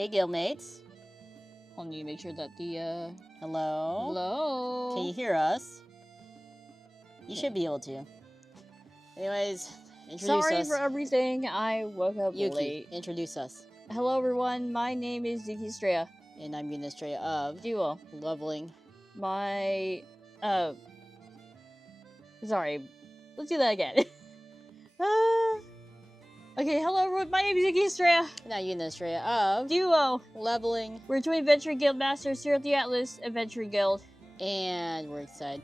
Hey, Guildmates. I'll need to make sure that the, Hello? Hello? Can you hear us? You should be able to. Anyways, introduce Sorry us. for everything, I woke up Yuki, late. introduce us. Hello everyone, my name is Yuki Estrella. And I'm Yuna Estrella of Duo. Leveling. My, sorry. Let's do that again. Okay, hello everyone, my name is Yuki Estrella. And I'm Yuna Estrella of Duo. Leveling. We're two adventure guild masters here at the Atlas Adventure Guild. And we're excited.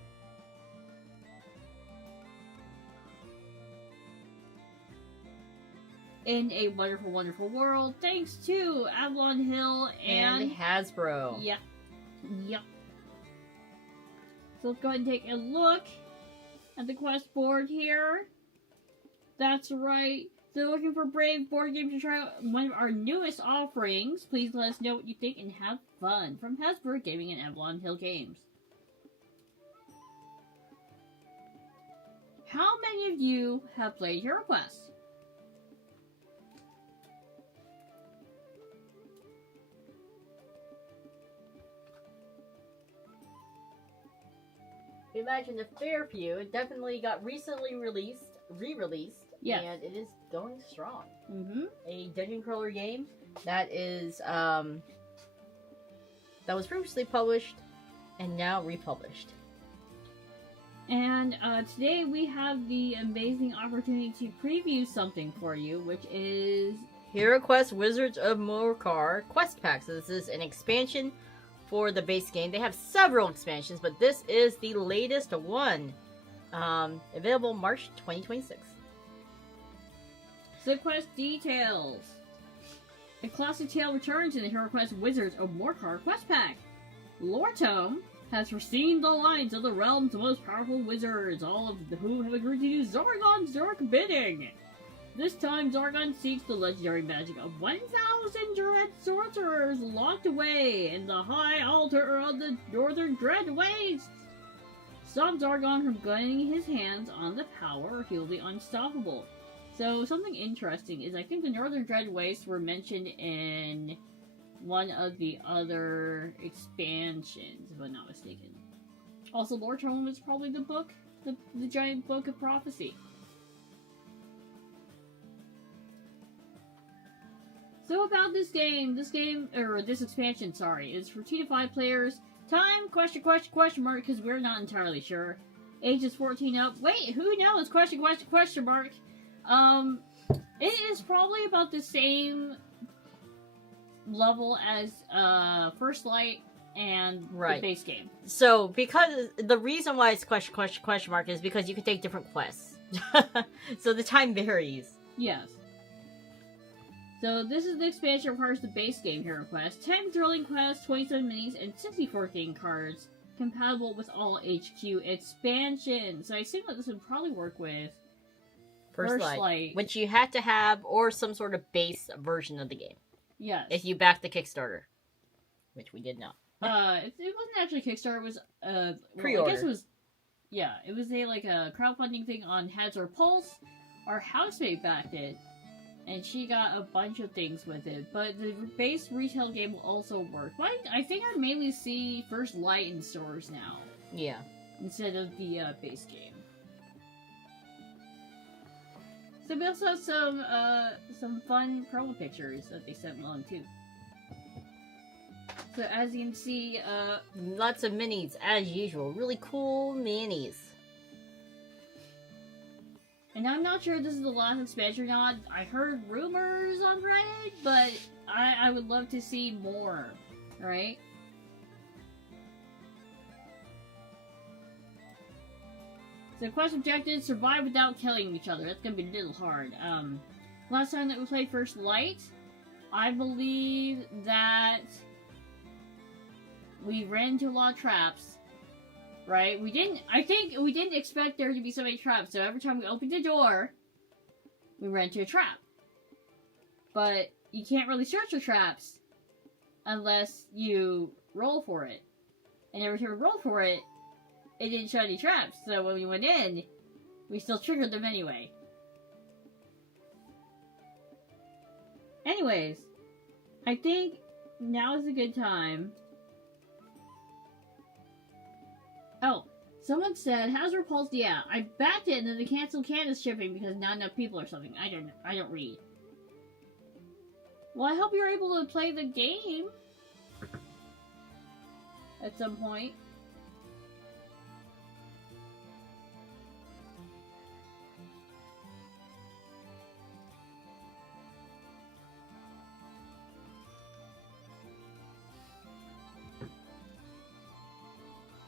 In a wonderful, wonderful world, thanks to Avalon Hill and Hasbro. Yep. Yep. So let's go ahead and take a look at the quest board here. That's right. So looking for brave board games to try out one of our newest offerings. Please let us know what you think and have fun. From Hasbro Gaming and Avalon Hill Games. How many of you have played Heroquest? Imagine a fair few. It definitely got recently re-released. Yeah. And it is going strong. Mm-hmm. A dungeon crawler game that is, that was previously published and now republished. And today we have the amazing opportunity to preview something for you, which is Heroquest Wizards of Morcar Quest Packs. So this is an expansion for the base game. They have several expansions, but this is the latest one. Available March 2026. the quest details. A classic tale returns in the Heroquest Wizards of Morcar quest pack. Lore Tome has foreseen the lines of the realm's most powerful wizards, all of whom have agreed to do Zargon's dark bidding. This time, Zargon seeks the legendary magic of 1,000 dread sorcerers locked away in the high altar of the northern dread wastes. Stop Zargon from getting his hands on the power, or he will be unstoppable. So, something interesting is I think the northern dread wastes were mentioned in one of the other expansions, if I'm not mistaken. Also, Lore Tome is probably the book, the giant book of prophecy. So about this expansion, sorry, is for 2 to 5 players. Time, question mark, because we're not entirely sure. Ages 14 up. Wait, who knows? Question mark. It is probably about the same level as, First Light and the base game. So, because, the reason why it's question mark is because you can take different quests. So the time varies. Yes. So this is the expansion that requires the base game Heroquest. 10 thrilling quests, 27 minis, and 64 game cards. Compatible with all HQ expansions. So I assume that this would probably work with First Light. Which you had to have, or some sort of base version of the game. Yes. If you backed the Kickstarter. Which we did not. It wasn't actually Kickstarter, it was, pre-order. I guess it was, yeah, it was a crowdfunding thing on Hasbro Pulse. Our housemate backed it. And she got a bunch of things with it. But the base retail game will also work. But I think I mainly see First Light in stores now. Yeah. Instead of the base game. So we also have some fun promo pictures that they sent along too. So as you can see, lots of minis as usual. Really cool minis. And I'm not sure if this is the last expansion or not. I heard rumors on Reddit, but I would love to see more, right? So quest objective, survive without killing each other. That's gonna be a little hard. Last time that we played First Light, I believe that we ran into a lot of traps. Right? I think we didn't expect there to be so many traps, so every time we opened the door, we ran into a trap. But you can't really search for traps unless you roll for it. And every time we rolled for it, it didn't show any traps, so when we went in, we still triggered them anyway. Anyways, I think now is a good time. Oh, someone said, Hasbro Pulse, yeah, I backed it and then they canceled Candace shipping because not enough people or something. I don't read. Well, I hope you're able to play the game at some point.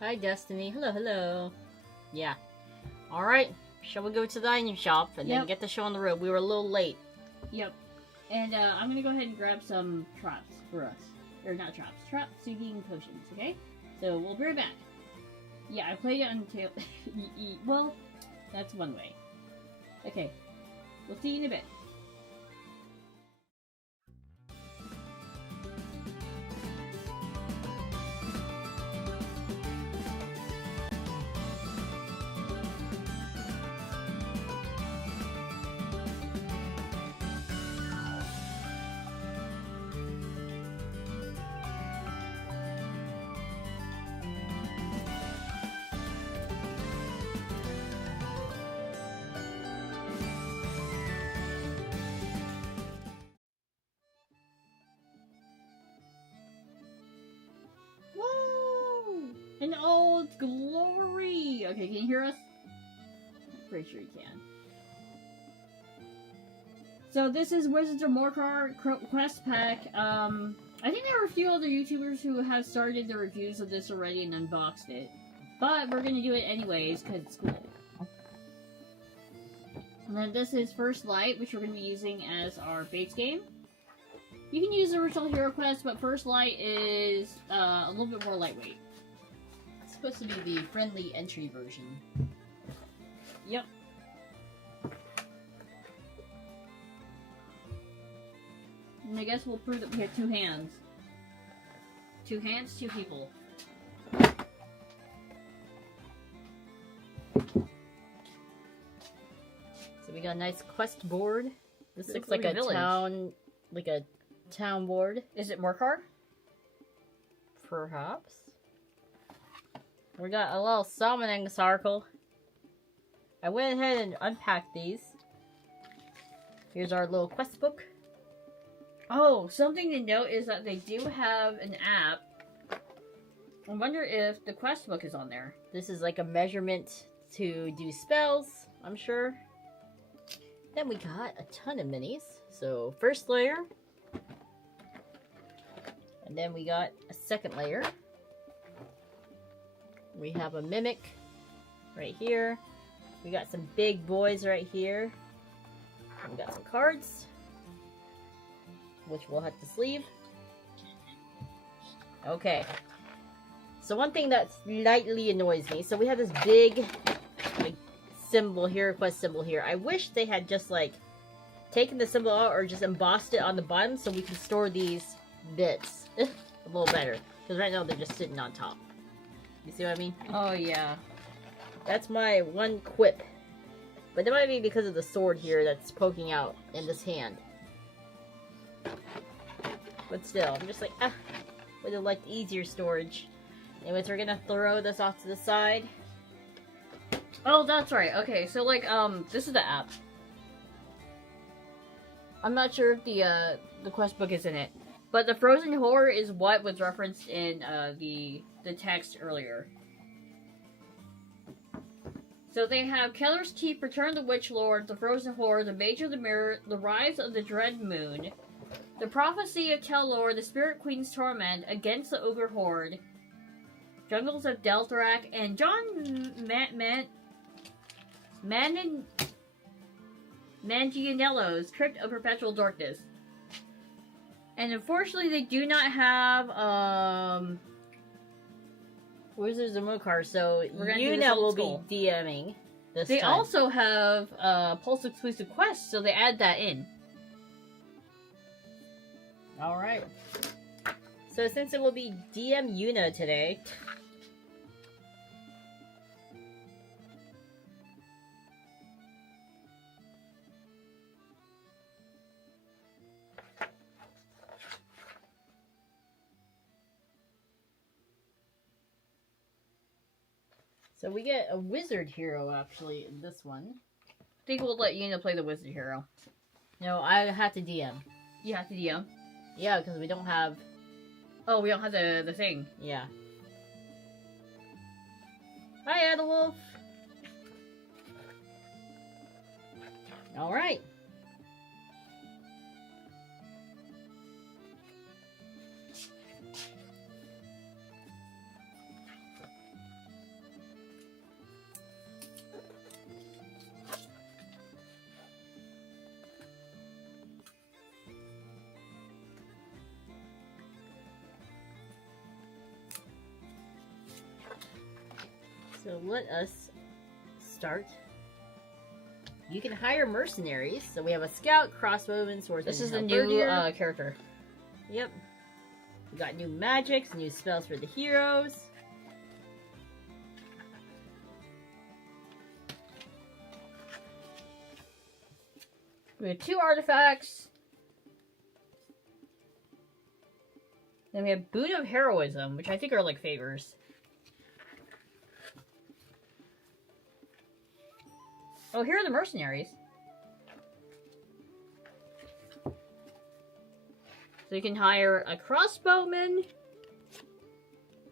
Hi, Destiny. Hello, hello. Yeah. Alright. Shall we go to the item shop and then get the show on the road? We were a little late. Yep. And I'm gonna go ahead and grab some traps for us. Or not traps. Trap soothing potions, okay? So we'll be right back. Yeah, I played it on tail. Well, that's one way. Okay. We'll see you in a bit. In all its glory! Okay, can you hear us? I'm pretty sure you can. So this is Wizards of Morcar Quest Pack. I think there are a few other YouTubers who have started the reviews of this already and unboxed it. But we're gonna do it anyways, because it's cool. And then this is First Light, which we're gonna be using as our base game. You can use the original Heroquest, but First Light is a little bit more lightweight. Supposed to be the friendly entry version. Yep. And I guess we'll prove that we have two hands. Two hands, two people. So we got a nice quest board. This looks like a town, board. Is it Morcar? Perhaps. We got a little summoning circle. I went ahead and unpacked these. Here's our little quest book. Oh, something to note is that they do have an app. I wonder if the quest book is on there. This is like a measurement to do spells, I'm sure. Then we got a ton of minis. So, first layer. And then we got a second layer. We have a mimic right here. We got some big boys right here. And we got some cards, which we'll have to sleeve. Okay. So one thing that slightly annoys me. So we have this big symbol here, quest symbol here. I wish they had just taken the symbol out or just embossed it on the bottom so we can store these bits a little better. Because right now they're just sitting on top. You see what I mean? Oh, yeah. That's my one quip. But that might be because of the sword here that's poking out in this hand. But still, I'm just would have liked easier storage. Anyways, we're gonna throw this off to the side. Oh, that's right. Okay, so this is the app. I'm not sure if the quest book is in it. But the frozen horror is what was referenced in the text earlier. So they have Keller's Keep, Return of the Witch Lord, the Frozen Horror, the Mage of the Mirror, the Rise of the Dread Moon, the Prophecy of Kellor, the Spirit Queen's Torment, Against the Ogre Horde, Jungles of Deltarak, and John Manganiello's Crypt of Perpetual Darkness. And unfortunately, they do not have, Wizards of Morcar, so Yuna will be DMing this time. They also have, Pulse exclusive quests, so they add that in. Alright. So since it will be DM Yuna today... So we get a wizard hero, actually, in this one. I think we'll let Yuna play the wizard hero. No, I have to DM. You have to DM? Yeah, because we don't have... Oh, we don't have the thing. Yeah. Hi, Adolf! Alright. So let us start. You can hire mercenaries. So we have a scout, crossbowman, swordsman. This is the halberdier. new character. Yep. We got new magics, new spells for the heroes. We have 2 artifacts. Then we have Boon of Heroism, which I think are like favors. Oh, here are the mercenaries. So you can hire a crossbowman,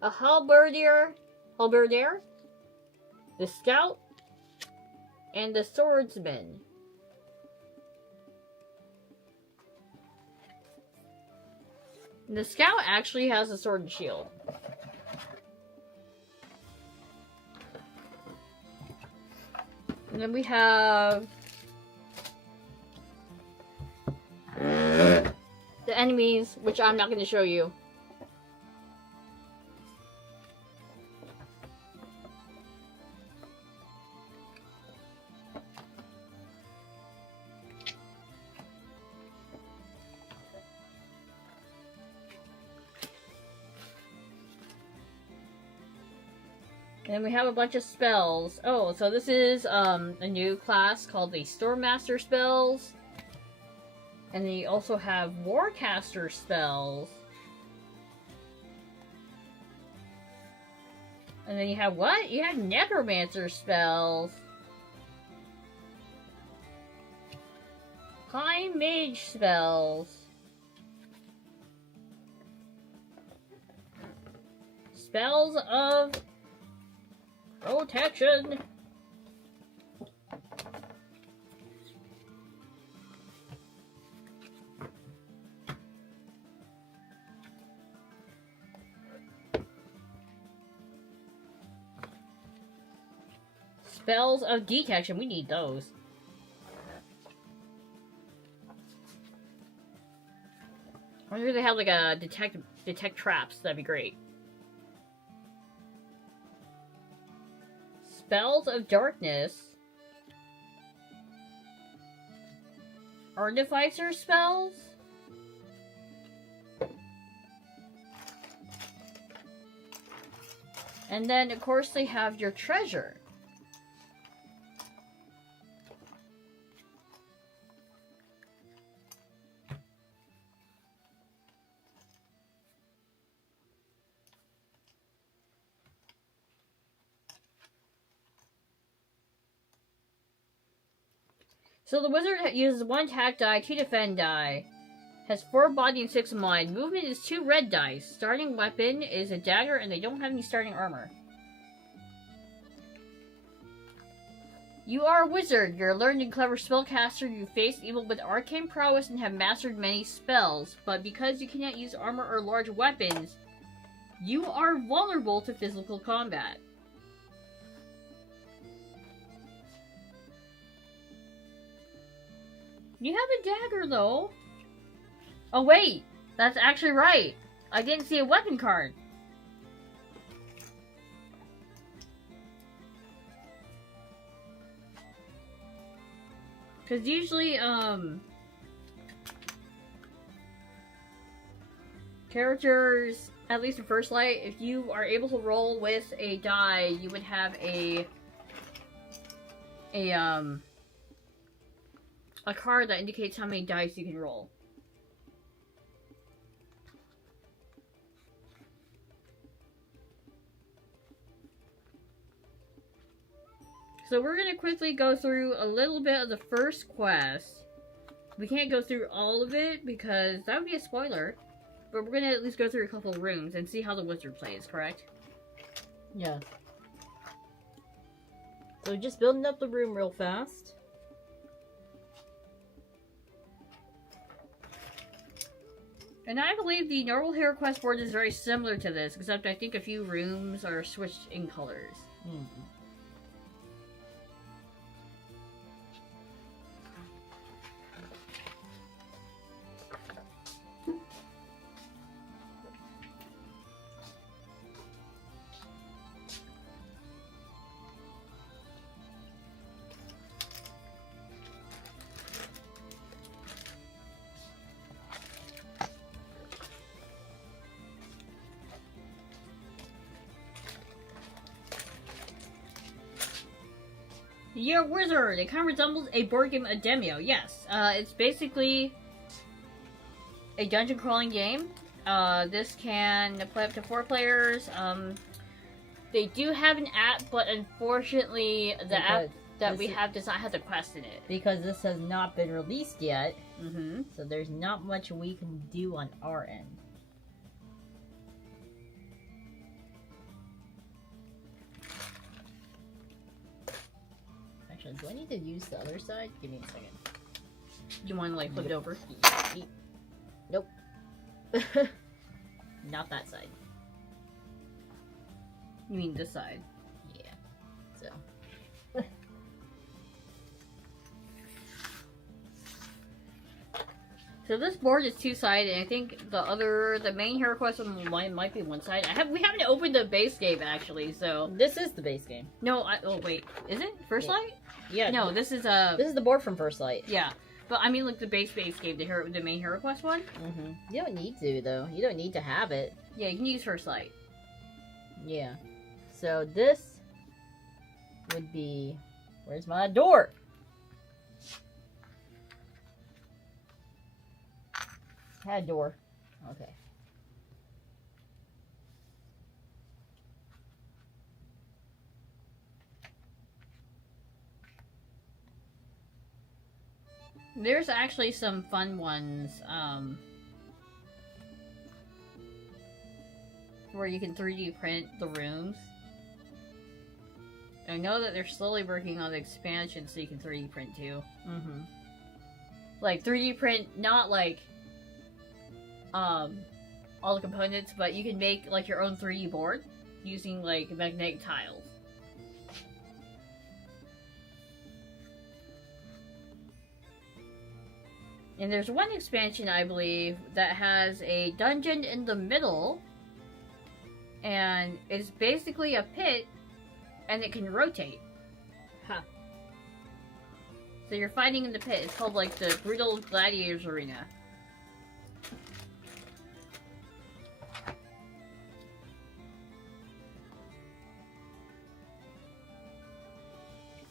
a halberdier, the scout, and the swordsman. The scout actually has a sword and shield. And then we have the enemies, which I'm not going to show you. And we have a bunch of spells. Oh, so this is a new class called the Stormmaster spells. And then you also have Warcaster spells. And then you have what? You have Necromancer spells. High Mage spells. Spells of protection. Spells of detection. We need those. I wonder if they have like a detect traps. That'd be great. Spells of darkness. Artificer spells. And then, of course, they have your treasure. So the wizard uses 1 attack die, 2 defend die. Has 4 body and 6 mind. Movement is 2 red dice. Starting weapon is a dagger and they don't have any starting armor. You are a wizard. You're a learned and clever spellcaster. You face evil with arcane prowess and have mastered many spells. But because you cannot use armor or large weapons, you are vulnerable to physical combat. You have a dagger, though. Oh, wait. That's actually right. I didn't see a weapon card. Because usually, characters, at least in First Light, if you are able to roll with a die, you would have a card that indicates how many dice you can roll. So we're gonna quickly go through a little bit of the first quest. We can't go through all of it because that would be a spoiler. But we're gonna at least go through a couple of rooms and see how the wizard plays, correct? Yeah. So just building up the room real fast. And I believe the normal Heroquest board is very similar to this, except I think a few rooms are switched in colors. Mm-hmm. You're a wizard! It kind of resembles a board game Ademio, yes. It's basically a dungeon crawling game. This can play up to 4 players. They do have an app, but unfortunately the app that we have does not have the quest in it. Because this has not been released yet, Mm-hmm. so there's not much we can do on our end. Actually, do I need to use the other side? Give me a second. You want to like flip it over? Nope. Not that side. You mean this side? Yeah. So. So this board is 2-sided, and I think the main Heroquest one might be 1-sided. We haven't opened the base game actually, so This is the base game. no. Oh wait, is it First Yeah. Light? Yeah. No, this is This is the board from First Light. yeah. But I mean like the base game, the main Heroquest one. Mm-hmm. You don't need to though. You don't need to have it. Yeah, you can use First Light. Yeah. So this would be. Where's my door? Had a door. Okay. There's actually some fun ones, where you can 3D print the rooms. I know that they're slowly working on the expansion so you can 3D print too. Mm-hmm. Like 3D print, not like all the components, but you can make like your own 3D board using like magnetic tiles. And there's one expansion, I believe, that has a dungeon in the middle, and it's basically a pit, and it can rotate. Huh. So you're fighting in the pit. It's called like the Brutal Gladiators Arena.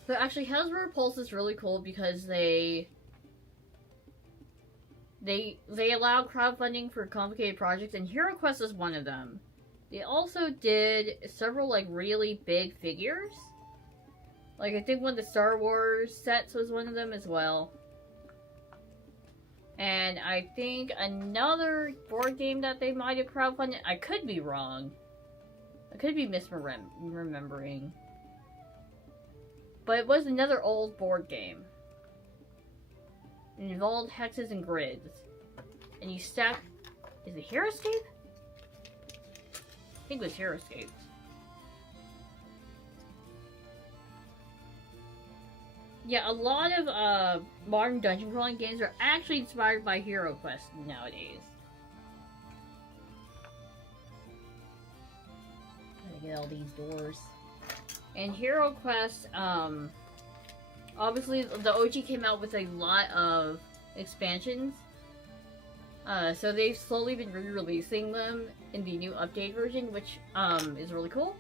So actually, Hasbro Pulse is really cool because they allow crowdfunding for complicated projects, and Heroquest is one of them. They also did several like really big figures. Like I think one of the Star Wars sets was one of them as well. And I think another board game that they might have crowdfunded, I could be wrong. I could be misremembering. But it was another old board game. It involved hexes and grids. And you stack... Is it Heroescape? I think it was Heroescape. Yeah, a lot of modern dungeon crawling games are actually inspired by Heroquest nowadays. Gotta get all these doors. And Heroquest, obviously the OG came out with a lot of expansions. So they've slowly been re-releasing them in the new update version, which is really cool.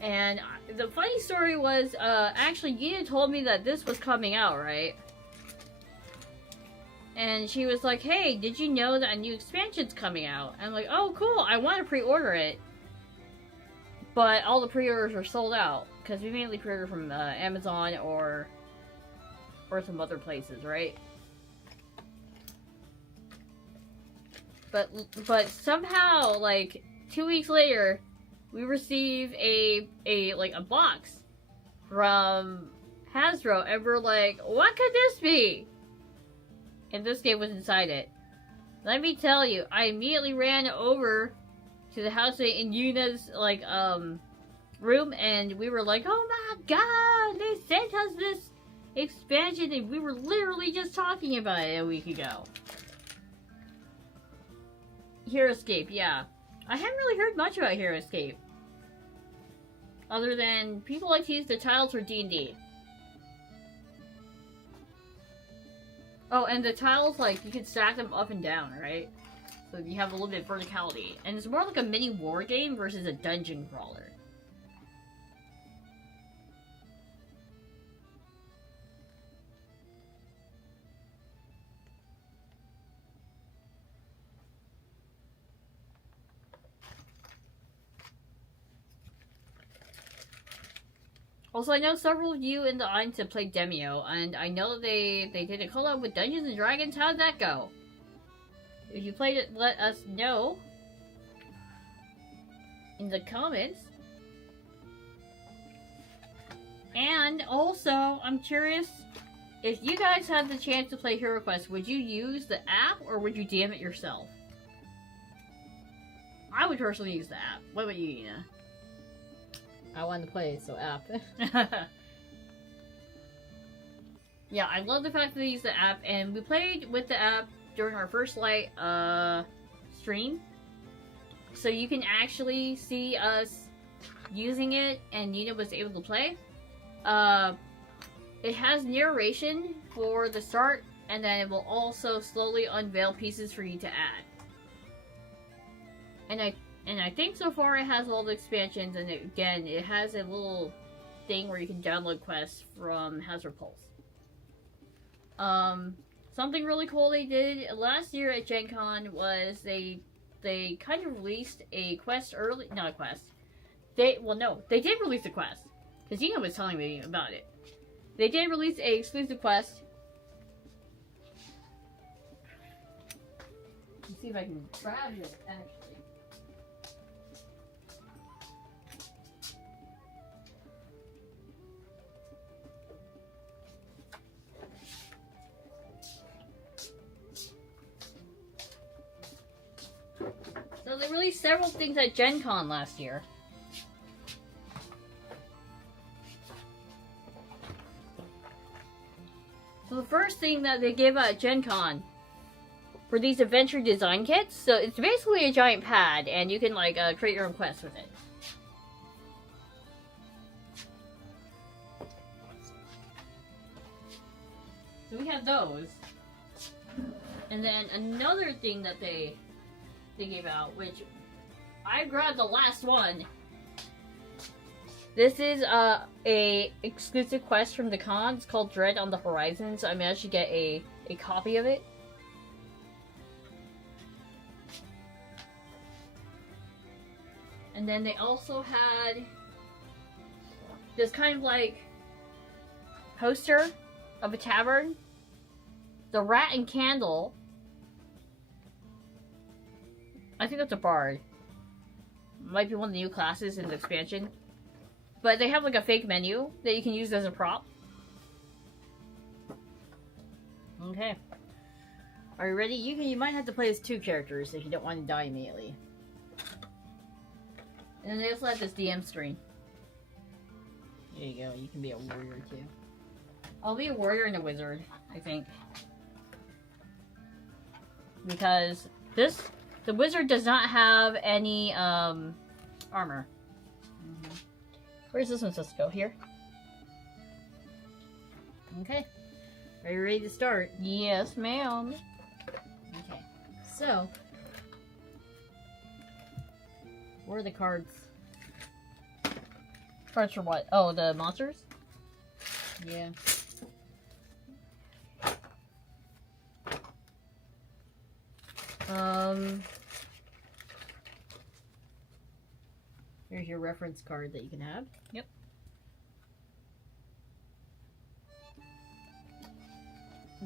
And the funny story was, actually Yuna told me that this was coming out, right? And she was like, hey, did you know that a new expansion's coming out? I'm like, oh cool, I want to pre-order it. But all the pre-orders are sold out. because we mainly pre-order from Amazon or some other places, right? But somehow, like 2 weeks later, we receive a box from Hasbro, and we're like, what could this be? And this game was inside it. Let me tell you, I immediately ran over to the house in Yuna's room, and we were like, oh my god, they sent us this expansion, and we were literally just talking about it a week ago. Heroescape, yeah. I haven't really heard much about Heroescape. Other than people like to use the tiles for D&D. Oh, and the tiles, like, you can stack them up and down, right? So you have a little bit of verticality. And it's more like a mini war game versus a dungeon crawler. Also, I know several of you in the audience have played Demio, and I know they did a collab with Dungeons & Dragons. How'd that go? If you played it, let us know in the comments. And also, I'm curious, if you guys had the chance to play Heroquest, would you use the app, or would you DM it yourself? I would personally use the app. What about you, Yuna? I wanted to play, so app. Yeah, I love the fact that they use the app, and we played with the app during our first light stream. So you can actually see us using it, and Yuna was able to play. It has narration for the start, and then it will also slowly unveil pieces for you to add. And I think so far it has all the expansions, and again, it has a little thing where you can download quests from Hasbro Pulse. Something really cool they did last year at Gen Con was they kind of released a quest early, not a quest. They did release a quest, because Yuna was telling me about it. They did release a exclusive quest. Let's see if I can grab it, actually. So they released several things at Gen Con last year. So the first thing that they gave out at Gen Con were these adventure design kits. So it's basically a giant pad, and you can create your own quests with it. So we have those. And then another thing that they gave out, which I grabbed the last one. This is a exclusive quest from the con. It's called Dread on the Horizon, so I managed to get a copy of it. And then they also had this kind of like poster of a tavern. The Rat and Candle. I think that's a bard. Might be one of the new classes in the expansion. But they have like a fake menu that you can use as a prop. Okay. Are you ready? You might have to play as 2 characters if you don't want to die immediately. And then they also have this DM screen. There you go. You can be a warrior too. I'll be a warrior and a wizard, I think. Because the wizard does not have any armor. Where's this one supposed to go? Here? Okay. Are you ready to start? Yes, ma'am. Okay. So, where are the cards? Cards for what? Oh, the monsters? Yeah. Here's your reference card that you can have. Yep.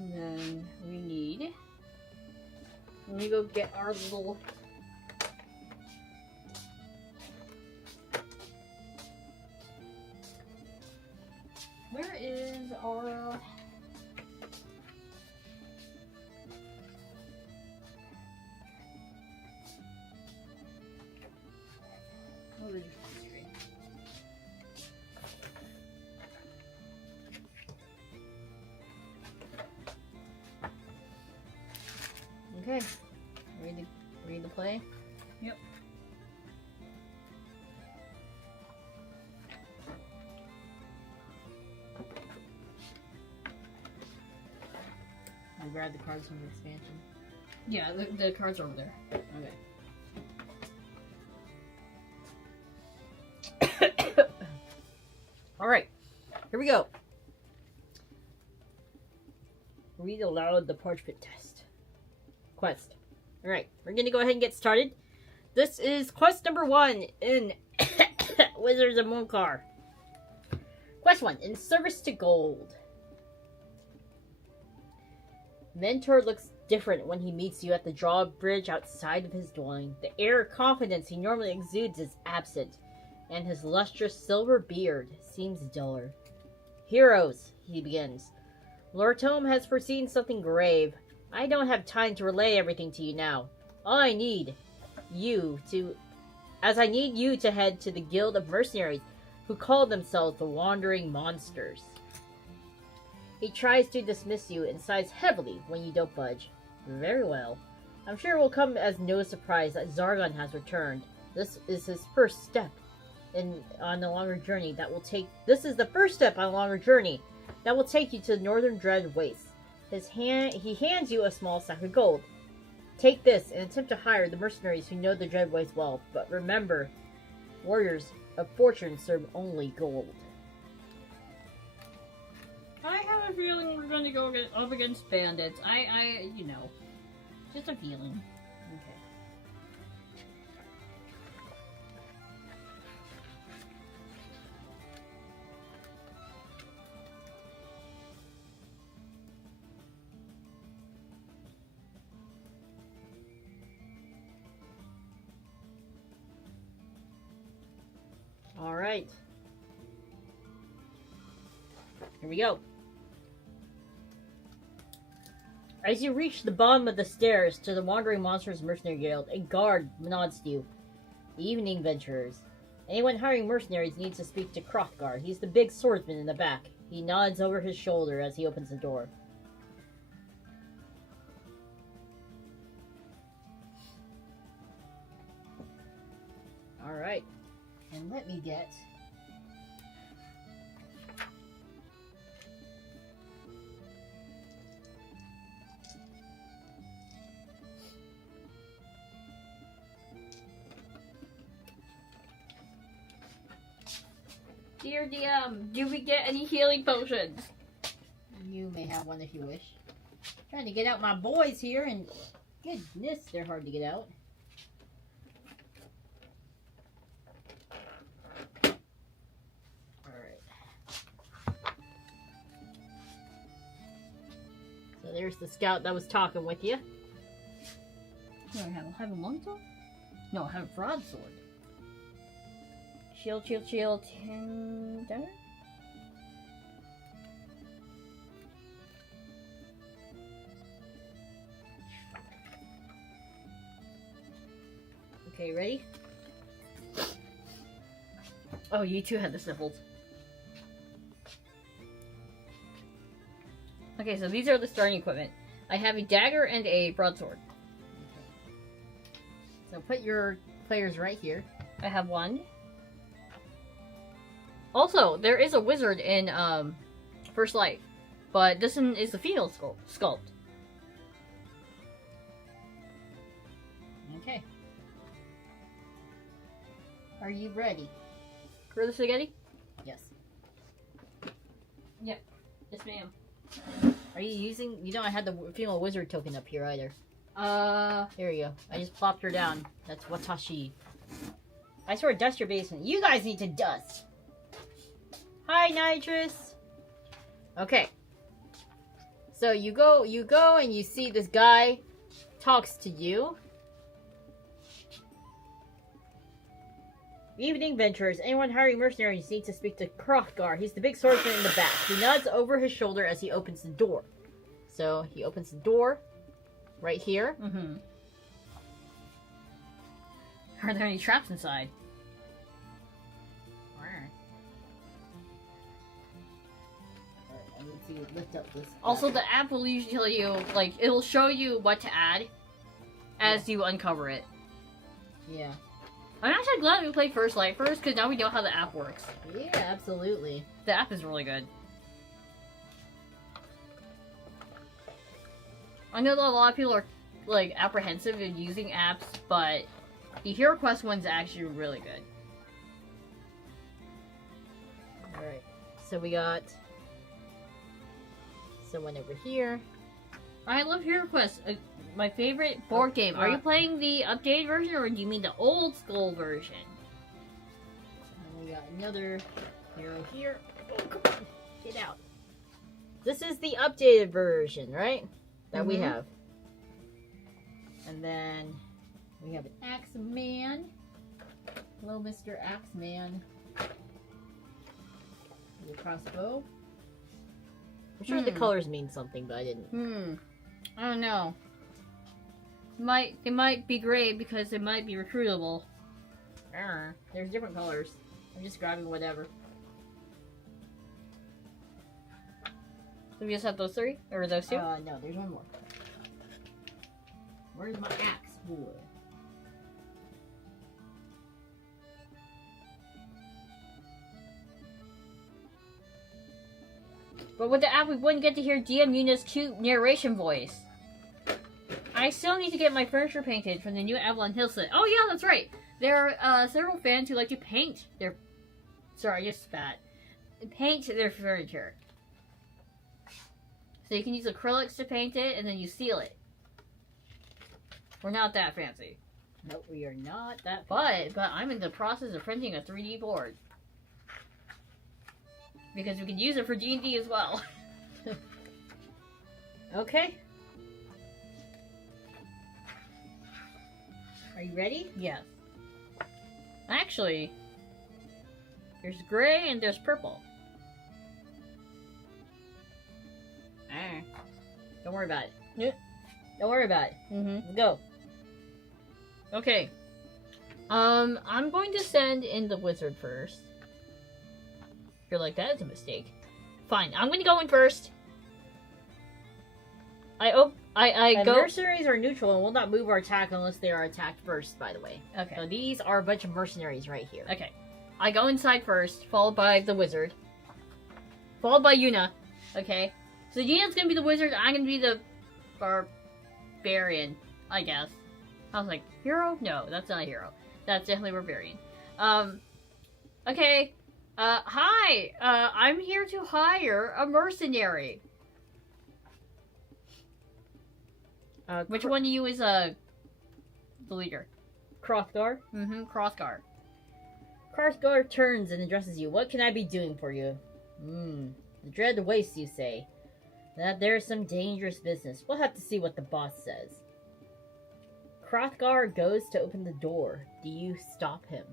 And then we need... Let me go get our little... Where is our... What is history? Okay. Ready to play? Yep. I'll grab the cards from the expansion. Yeah, the cards are over there. Okay. Alright. Here we go. Read aloud the parchment test. Quest. Alright, we're gonna go ahead and get started. This is quest number 1 in Wizards of Morcar. Quest 1. In service to gold. Mentor looks different when he meets you at the drawbridge outside of his dwelling. The air of confidence he normally exudes is absent, and his lustrous silver beard seems duller. Heroes, he begins. Lortome has foreseen something grave. I don't have time to relay everything to you now. I need you to head to the Guild of Mercenaries, who call themselves the Wandering Monsters. He tries to dismiss you and sighs heavily when you don't budge. Very well. I'm sure it will come as no surprise that Zargon has returned. This is his first step on a longer journey that will take... This is the first step on a longer journey that will take you to the Northern Dread Wastes. He hands you a small sack of gold. Take this and attempt to hire the mercenaries who know the Dread Wastes well, but remember, warriors of fortune serve only gold. I have a feeling we're going to go up against bandits. You know, just a feeling. Okay. All right. Here we go. As you reach the bottom of the stairs to the Wandering Monsters Mercenary Guild, a guard nods to you. Evening, venturers. Anyone hiring mercenaries needs to speak to Krothgar. He's the big swordsman in the back. He nods over his shoulder as he opens the door. Alright. And let me get... Dear DM, do we get any healing potions? You may have one if you wish. Trying to get out my boys here, and goodness, they're hard to get out. Alright. So there's the scout that was talking with you. Do I have a longsword? No, I have a broadsword. Shield, shield, shield. 10 damage? Okay, ready? Oh, you two had the sniffles. Okay, so these are the starting equipment. I have a dagger and a broadsword. So put your players right here. I have one. Also, there is a wizard in First Life, but this one is the female sculpt. Okay. Are you ready? For the spaghetti? Yes. Yep. Yes, ma'am. Are you using... You don't have the female wizard token up here either. Here you go. I just plopped her down. That's Watashi. I swear, dust your basement. You guys need to dust. Hi, Nitrous. Okay. So you go and you see this guy talks to you. Evening Ventures. Anyone hiring mercenaries needs to speak to Hrothgar. He's the big swordsman in the back. He nods over his shoulder as he opens the door. So he opens the door right here. Mm-hmm. Are there any traps inside? I need to lift up this. Also, the app will usually tell you, like, it'll show you what to add as you uncover it. Yeah. I'm actually glad we played First Light first, because now we know how the app works. Yeah, absolutely. The app is really good. I know that a lot of people are, like, apprehensive in using apps, but the Heroquest one's actually really good. Alright. So we got someone over here. I love Heroquest. My favorite board game. Are you playing the updated version, or do you mean the old school version? And we got another hero here. Oh, come on. Get out. This is the updated version, right? That we have. And then we have an Axeman. Hello, Mr. Axeman. The crossbow. I'm sure the colors mean something, but I didn't. I don't know. It might be gray because it might be recruitable. There's different colors. I'm just grabbing whatever. Do we just have those three? Or those two? No, there's one more. Where's my axe, boy? But with the app, we wouldn't get to hear DM Yuna's cute narration voice. I still need to get my furniture painted from the new Avalon Hill set. Oh yeah, that's right! There are several fans who like to paint their... Sorry, I just spat. Paint their furniture. So you can use acrylics to paint it, and then you seal it. We're not that fancy. Nope, we are not that fancy. But I'm in the process of printing a 3D board. Because we can use it for D&D as well. Okay. Are you ready? Yes. Actually, there's gray and there's purple. Don't worry about it. Don't worry about it. Mm-hmm. Go. Okay. I'm going to send in the wizard first. You're like, that is a mistake. Fine, I'm gonna go in first. I go. Mercenaries are neutral and will not move or attack unless they are attacked first, by the way. Okay. So these are a bunch of mercenaries right here. Okay. I go inside first, followed by the wizard. Followed by Yuna. Okay. So Yuna's gonna be the wizard, I'm gonna be the barbarian, I guess. I was like, hero? No, that's not a hero. That's definitely barbarian. Okay. Hi! I'm here to hire a mercenary. Which one of you is, the leader? Hrothgar? Mm-hmm, Hrothgar. Hrothgar turns and addresses you. What can I be doing for you? The dread wastes, you say. That there's some dangerous business. We'll have to see what the boss says. Hrothgar goes to open the door. Do you stop him?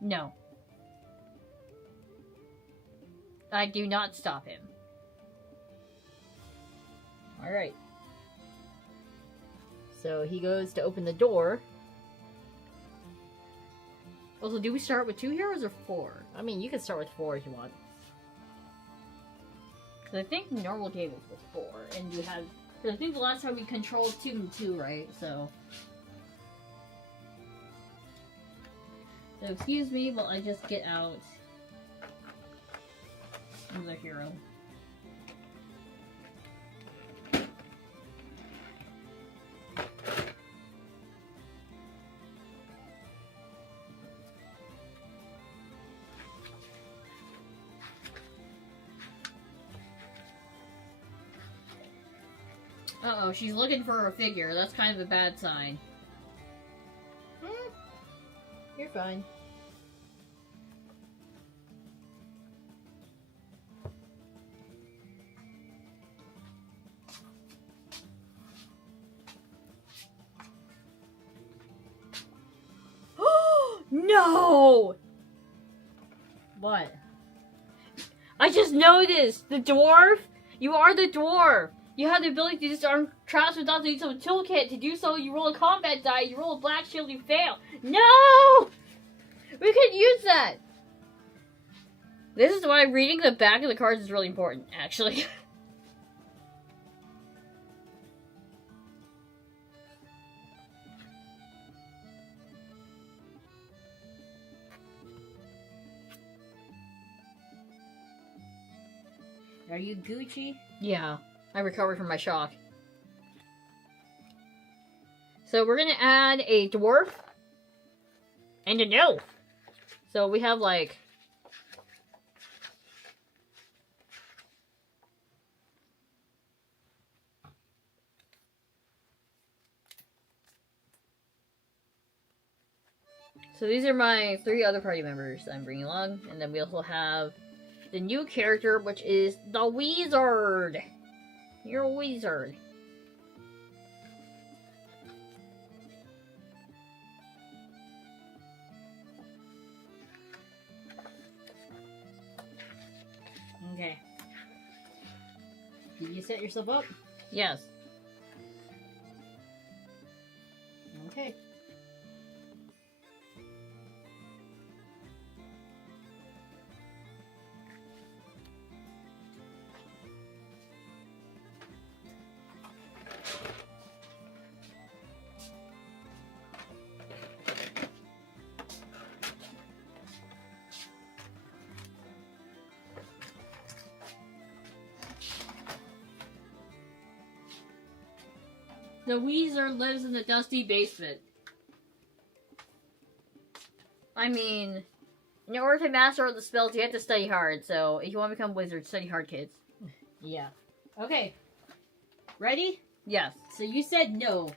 No. I do not stop him. Alright. So he goes to open the door. Also, do we start with 2 heroes or 4? I mean, you can start with 4 if you want. Because I think normal tables was 4, and you had... I think the last time we controlled 2 and 2, right? So excuse me while I just get out another hero. Uh-oh, she's looking for a figure. That's kind of a bad sign. You're fine. I just noticed! The dwarf? You are the dwarf! You have the ability to disarm traps without the use of a toolkit. To do so, you roll a combat die, you roll a black shield, you fail. No! We could use that! This is why reading the back of the cards is really important, actually. Are you Gucci? Yeah, I recovered from my shock. So we're gonna add a dwarf and an elf. So we have like... So these are my 3 other party members I'm bringing along. And then we also have the new character, which is the Wizard. You're a wizard. Okay. Did you set yourself up? Yes. Okay. The Wizard lives in the dusty basement. I mean, in order to master all the spells, you have to study hard. So, if you want to become a wizard, study hard, kids. Yeah. Okay. Ready? Yes. So you said no.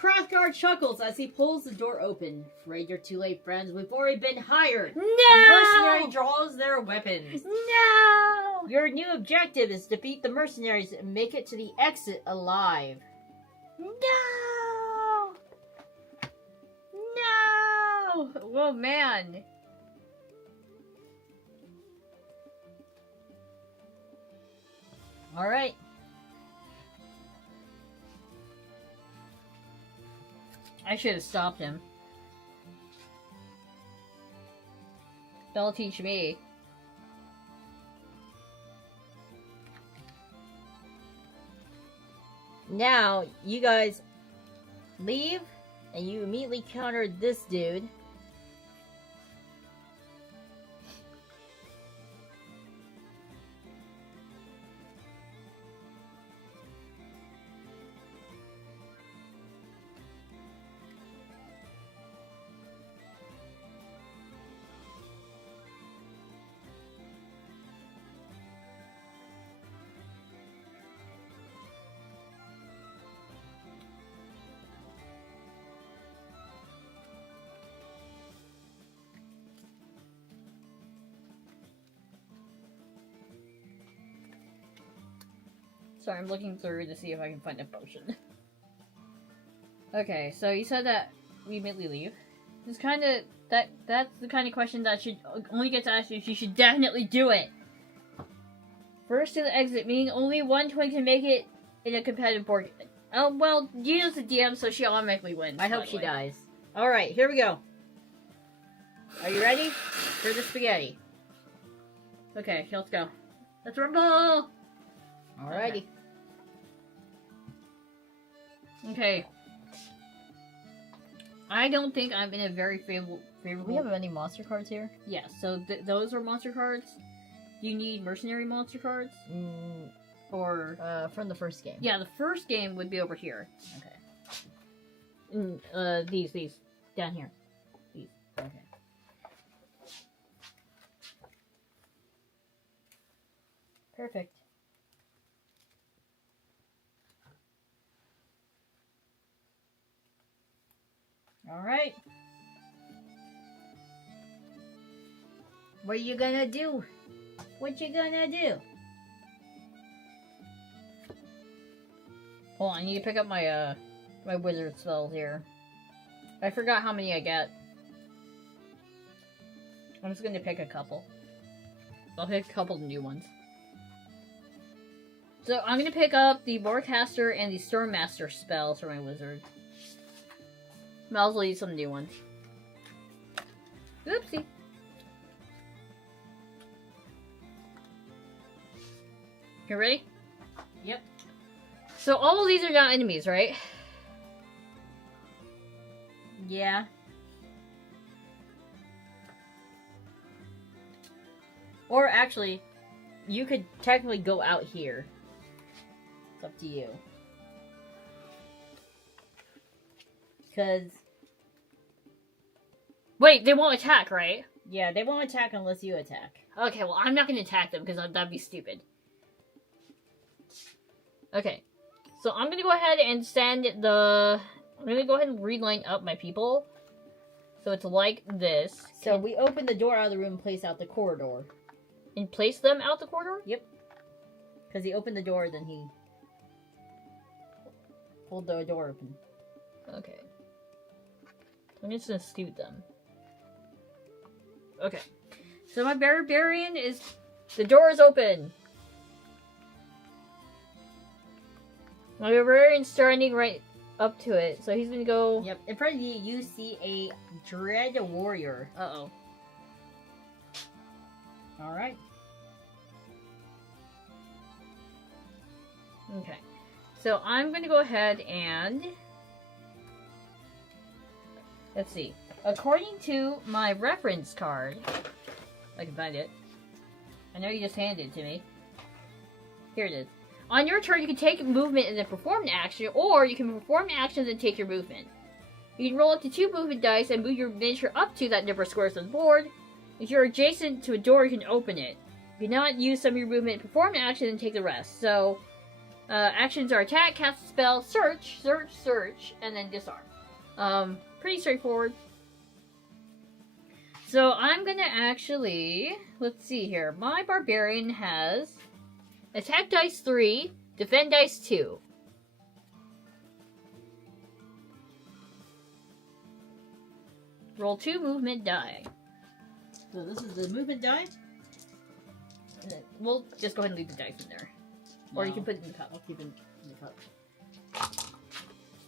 Crossguard chuckles as he pulls the door open. Afraid you're too late, friends. We've already been hired. No! The mercenary draws their weapons. No! Your new objective is to defeat the mercenaries and make it to the exit alive. No! No! Oh, man. Alright. I should have stopped him. Don't teach me. Now, you guys leave, and you immediately counter this dude. Sorry, I'm looking through to see if I can find a potion. Okay, so you said that we immediately leave. It's kind of that's the kind of question that should only get to ask you if you should definitely do it. First to the exit, meaning only one twin can make it in a competitive board. Oh well, Yuna's the DM, so she automatically wins. I hope she dies. Alright, here we go. Are you ready? For the spaghetti. Okay, let's go. Let's rumble! Alrighty. Okay. I don't think I'm in a very favorable... Do we have any monster cards here? Yes, so those are monster cards. Do you need mercenary monster cards? Or... from the first game. Yeah, the first game would be over here. Okay. These. Down here. These. Okay. Perfect. Alright. What are you gonna do? What you gonna do? Hold on, I need to pick up my, my wizard spells here. I forgot how many I get. I'm just gonna pick a couple. I'll pick a couple of new ones. So I'm gonna pick up the Warcaster and the Stormmaster spells for my wizard. I'll also use some new ones. Oopsie. You ready? Yep. So all of these are not enemies, right? Yeah. Or actually, you could technically go out here. It's up to you. Because... Wait, they won't attack, right? yeah, they won't attack unless you attack. Okay, well, I'm not going to attack them because that'd be stupid. Okay, so I'm going to go ahead and send the... I'm going to go ahead and reline up my people. So it's like this. So we open the door out of the room and place out the corridor. And place them out the corridor? Yep. Because he opened the door, then he pulled the door open. Okay. I'm just going to scoot them. Okay. So my barbarian is... The door is open. My barbarian's standing right up to it, so he's gonna go... Yep. In front of you, you see a Dread Warrior. Uh-oh. Alright. Okay. So I'm gonna go ahead and... Let's see. According to my reference card... I can find it. I know you just handed it to me. Here it is. On your turn, you can take movement and then perform an action, or you can perform actions and take your movement. You can roll up to 2 movement dice and move your miniature up to that number of squares on the board. If you're adjacent to a door, you can open it. You cannot use some of your movement, perform an action, and take the rest. So, actions are attack, cast a spell, search, and then disarm. Pretty straightforward. So, I'm gonna actually... Let's see here. My barbarian has... Attack dice 3, defend dice 2. Roll 2 movement die. So this is the movement die? And then we'll just go ahead and leave the dice in there. Or you can put it in the cup. I'll keep it in the cup.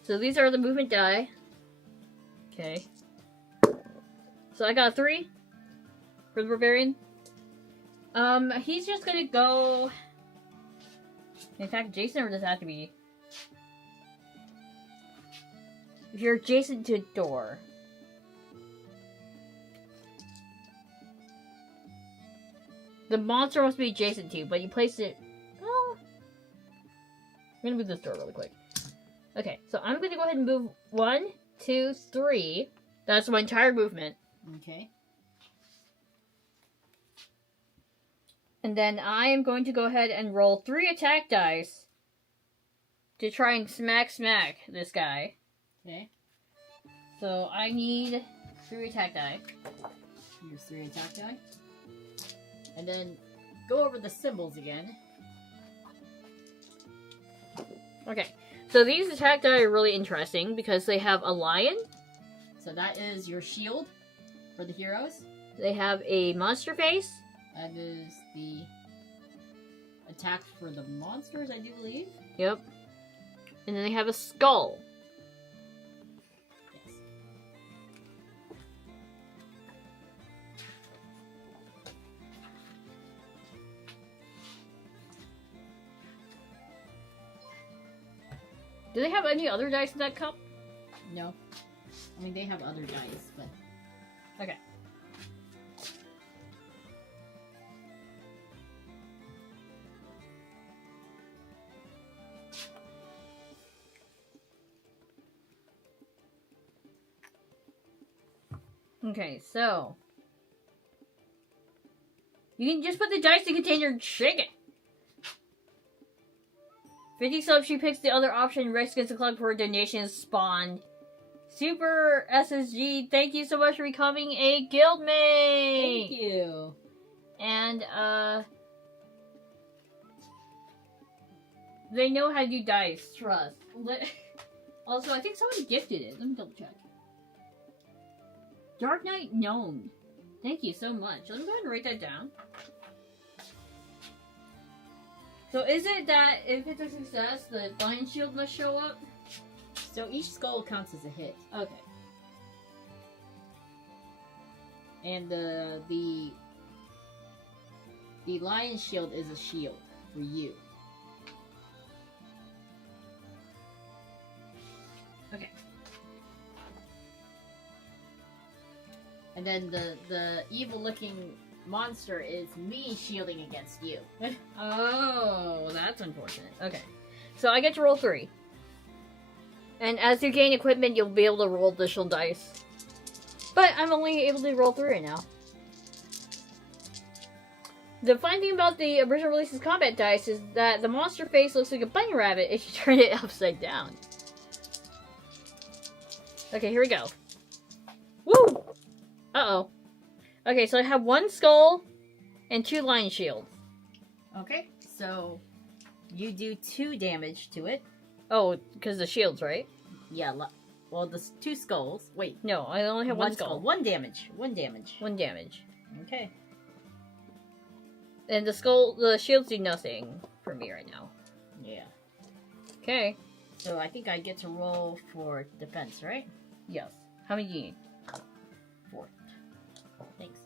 So these are the movement die. Okay. So I got a 3 for the barbarian. He's just gonna go... In fact, Jason, or does it have to be... If you're adjacent to a door. The monster must be adjacent to you, but you place it... Well... I'm gonna move this door really quick. Okay, so I'm gonna go ahead and move 1, 2, 3. That's my entire movement. Okay. And then I am going to go ahead and roll 3 attack dice to try and smack this guy. Okay. So I need 3 attack die. Here's 3 attack die. And then go over the symbols again. Okay. So these attack die are really interesting because they have a lion. So that is your shield for the heroes. They have a monster face. That is the attack for the monsters, I do believe. Yep. And then they have a skull. Yes. Do they have any other dice in that cup? No. I mean, they have other dice, but... Okay. Okay, so... You can just put the dice in the container and shake it. 50 subs, she picks the other option, risks against the club for donations spawned. Super SSG, thank you so much for becoming a guildmate! Thank you! And, they know how to do dice, trust. Also, I think someone gifted it. Let me double check. Dark Knight Gnome. Thank you so much. Let me go ahead and write that down. So is it that if it's a success, the Lion Shield must show up? So each skull counts as a hit. Okay. And the Lion Shield is a shield for you. Okay. And then the evil-looking monster is me shielding against you. Oh, that's unfortunate. Okay. So I get to roll 3. And as you gain equipment, you'll be able to roll additional dice. But I'm only able to roll 3 right now. The fun thing about the original release's combat dice is that the monster face looks like a bunny rabbit if you turn it upside down. Okay, here we go. Woo! Uh-oh. Okay, so I have 1 skull and 2 lion shields. Okay, so you do 2 damage to it. Oh, because the shields, right? Yeah, well, the 2 skulls. Wait. No, I only have 1 skull. 1 damage. 1 damage. 1 damage. Okay. And the shields do nothing for me right now. Yeah. Okay. So I think I get to roll for defense, right? Yes. How many do you need? 4. Thanks.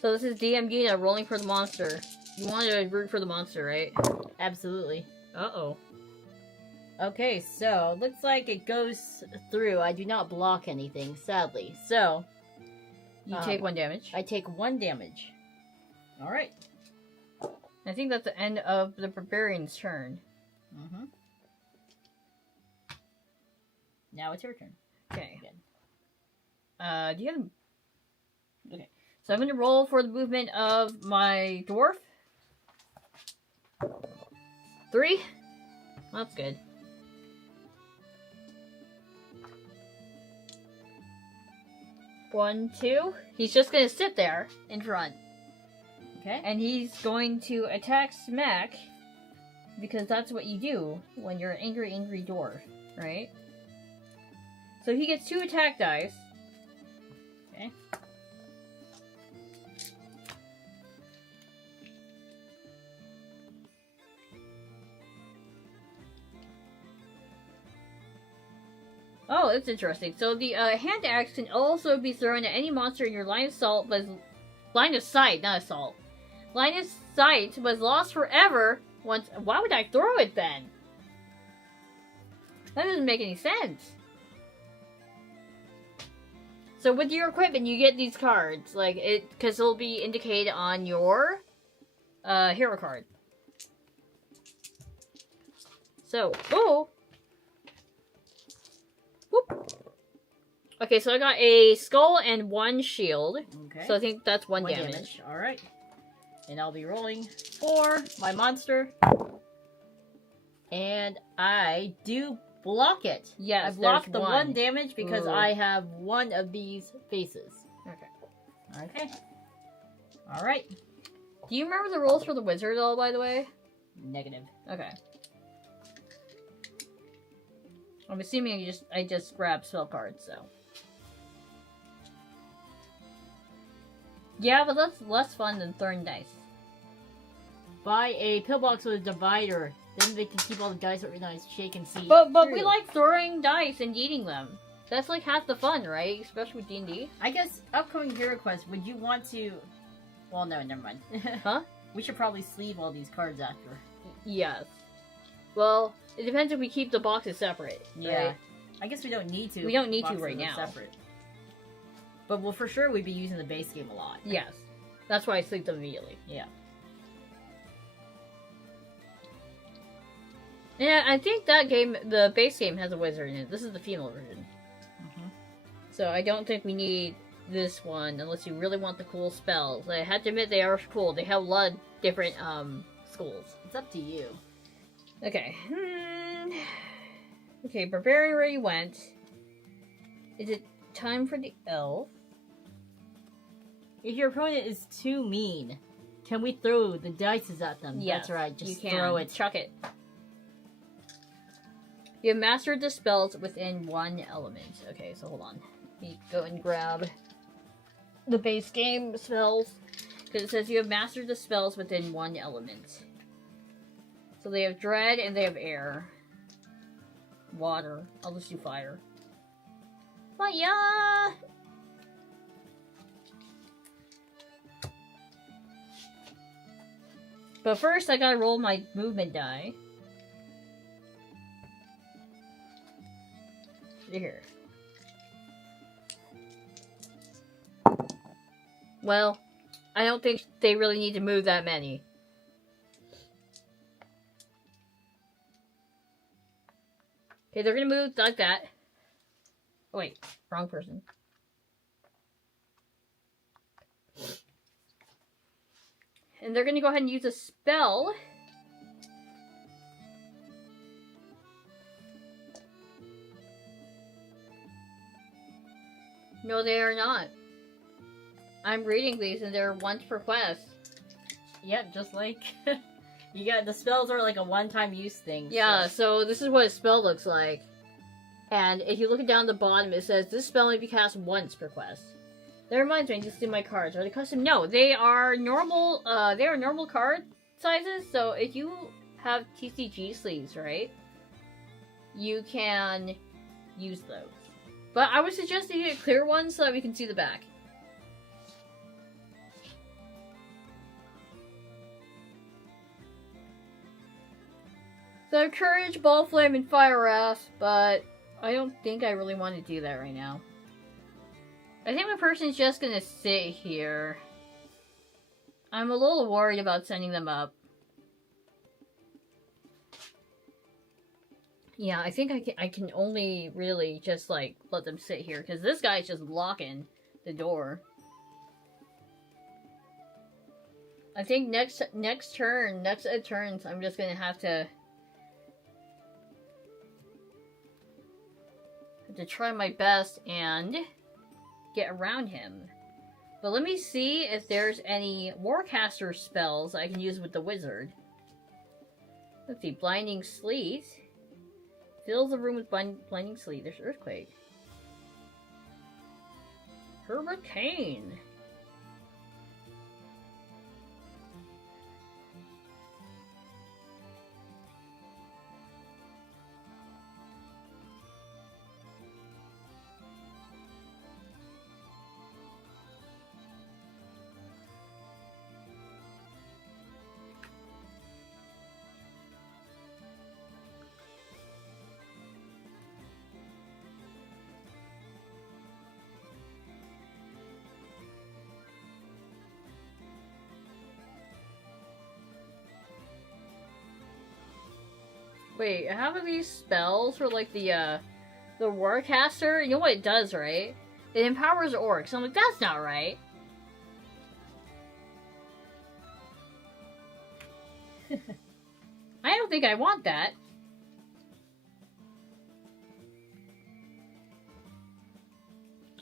So this is DM Yuna rolling for the monster. You want to root for the monster, right? Absolutely. Uh-oh. Okay, so looks like it goes through. I do not block anything, sadly. So You take 1 damage. I take 1 damage. Alright. I think that's the end of the barbarian's turn. Mm-hmm. Now it's your turn. Okay. Again. Do you have... Okay. So I'm going to roll for the movement of my dwarf. 3. That's good. 1, 2. He's just going to sit there in front. Okay. And he's going to attack Smack. Because that's what you do when you're an angry dwarf. Right? So he gets 2 attack dice. Okay. Oh, that's interesting. So the hand axe can also be thrown at any monster in your line of sight, line of sight, not assault. Line of sight was lost forever once. Why would I throw it then? That doesn't make any sense. So with your equipment, you get these cards, like it, because it'll be indicated on your hero card. So, oh. Whoop. Okay, so I got a skull and 1 shield. Okay. So I think that's 1 1 damage. Alright. And I'll be rolling for my monster. And I do block it. Yes, I blocked there's the 1. 1 damage because I have 1 of these faces. Okay. Okay. Alright. Do you remember the rules for the wizard at all, by the way? Negative. Okay. I'm assuming I just grabbed spell cards, so. Yeah, but that's less fun than throwing dice. Buy a pillbox with a divider. Then they can keep all the dice organized, shake and see. But through. we like throwing dice and eating them. That's like half the fun, right? Especially with D&D. I guess upcoming Heroquest, would you want to... Well, no, never mind. Huh? We should probably sleeve all these cards after. Yes. Well, it depends if we keep the boxes separate. Yeah. Right? I guess we don't need to. We don't need to Boxes right are now. Separate. But well, for sure we'd be using the base game a lot. Yes. That's why I sleep them immediately. Yeah. Yeah, I think that game, the base game, has a wizard in it. This is the female version. Mm-hmm. So I don't think we need this one unless you really want the cool spells. I have to admit they are cool. They have a lot of different schools. It's up to you. Okay. Okay, Barbarian already went. Is it time for the elf? If your opponent is too mean, can we throw the dice at them? Yes, That's right. Just you can. throw it. Chuck it. You have mastered the spells within 1 element. Okay, so hold on. Let me go and grab the base game spells. Because it says you have mastered the spells within one element. So they have dread and they have air. Water. I'll just do fire. Fire! But first, I gotta roll my movement die. Here. Well, I don't think they really need to move that many. Okay, they're gonna move like that. Oh, wait, wrong person. And they're gonna go ahead and use a spell. No, they are not. I'm reading these and they're once per quest. Yep, just like... you got the spells are like a one-time use thing. Yeah, so this is what a spell looks like. And if you look down the bottom, it says this spell may be cast once per quest. That reminds me, I just did my cards. Are they custom? No, they are normal. They are normal card sizes. So if you have TCG sleeves, right, you can use those. But I would suggest that you get clear ones so that we can see the back. So courage, ball flame, and fire wrath, but I don't think I really want to do that right now. I think my person's just gonna sit here. I'm a little worried about sending them up. Yeah, I think I can only really just like let them sit here because this guy's just blocking the door. I think next turns, I'm just gonna have to try my best and get around him. But let me see if there's any Warcaster spells I can use with the wizard. Let's see, Blinding Sleet. Fills the room with blinding sleet. There's Earthquake. Hurricane. Wait, how are these spells for like the Warcaster? You know what it does, right? It empowers orcs. I'm like, that's not right. I don't think I want that.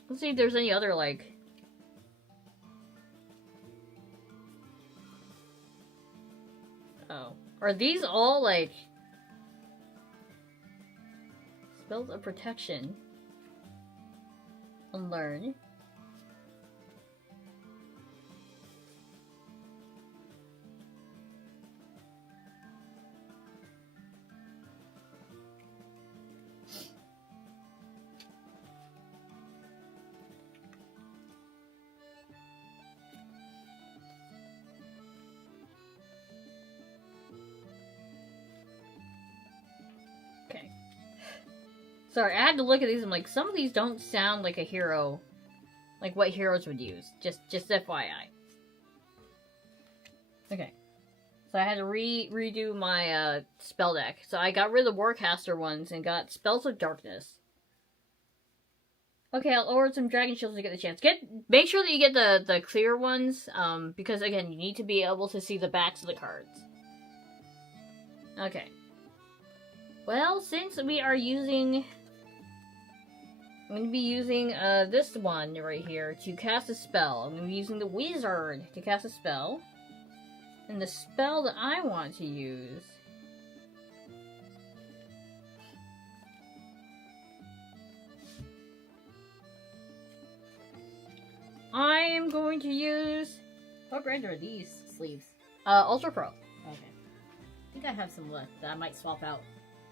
Let's see if there's any other, like... Oh. Are these all, like... Spells of protection. Unlearn. Sorry, I had to look at these. I'm like, some of these don't sound like a hero, like what heroes would use. Just FYI. Okay, so I had to redo my spell deck. So I got rid of the Warcaster ones and got Spells of Darkness. Okay, I'll order some Dragon Shields to get the chance. Make sure that you get the clear ones, because again, you need to be able to see the backs of the cards. Okay. Well, since we are using... I'm going to be using this one right here to cast a spell. I'm going to be using the wizard to cast a spell. And the spell that I want to use... I am going to use... What brand are these sleeves? Ultra Pro. Okay. I think I have some left that I might swap out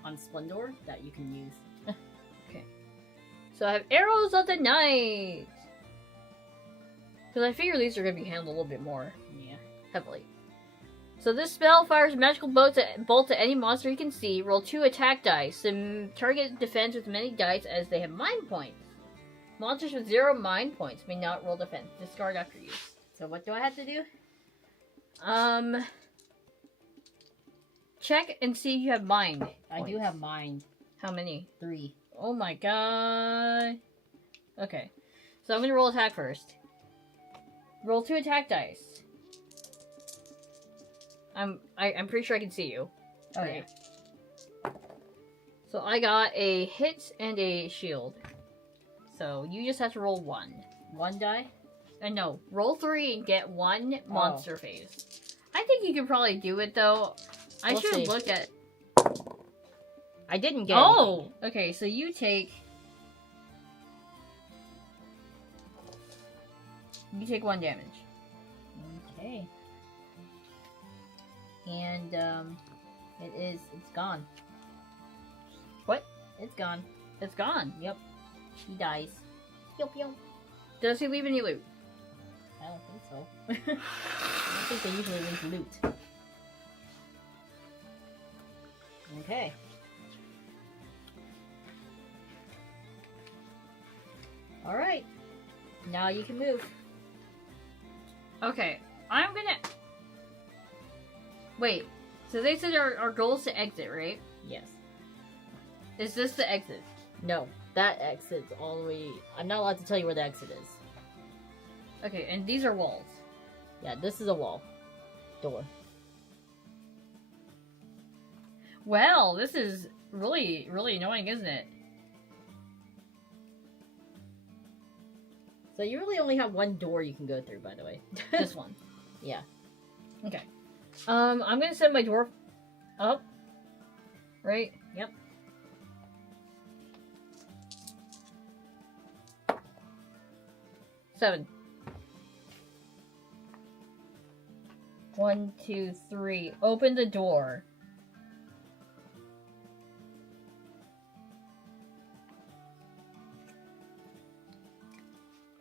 on Splendor that you can use. Okay. So I have Arrows of the Night. Because I figure these are going to be handled a little bit more Yeah. heavily. So this spell fires a magical bolt to any monster you can see. Roll 2 attack dice. And target defense with many dice as they have mind points. Monsters with 0 mind points may not roll defense. Discard after use. So what do I have to do? Check and see if you have mind I do have mind. How many? 3. Oh my god. Okay. So I'm gonna roll attack first. Roll 2 attack dice. I'm pretty sure I can see you. Oh Okay. So I got a hit and a shield. So you just have to roll 1. 1 die? No, roll 3 and get 1 monster phase. I think you can probably do it though. I We'll should see. look at. I didn't get Oh, okay. So you take 1 damage. Okay. And, it's gone. What? It's gone. It's gone. Yep. He dies. Pew pew. Does he leave any loot? I don't think so. I don't think they usually leave loot. Okay. Alright. Now you can move. Okay, I'm gonna... Wait, so they said our goal is to exit, right? Yes. Is this the exit? No. That exit's all the way... I'm not allowed to tell you where the exit is. Okay, and these are walls. Yeah, this is a wall. Door. Well, this is really, really annoying, isn't it? So you really only have 1 door you can go through, by the way. This one. Yeah. Okay. I'm gonna send my dwarf up. Right? Yep. Seven. 1, 2, 3. Open the door.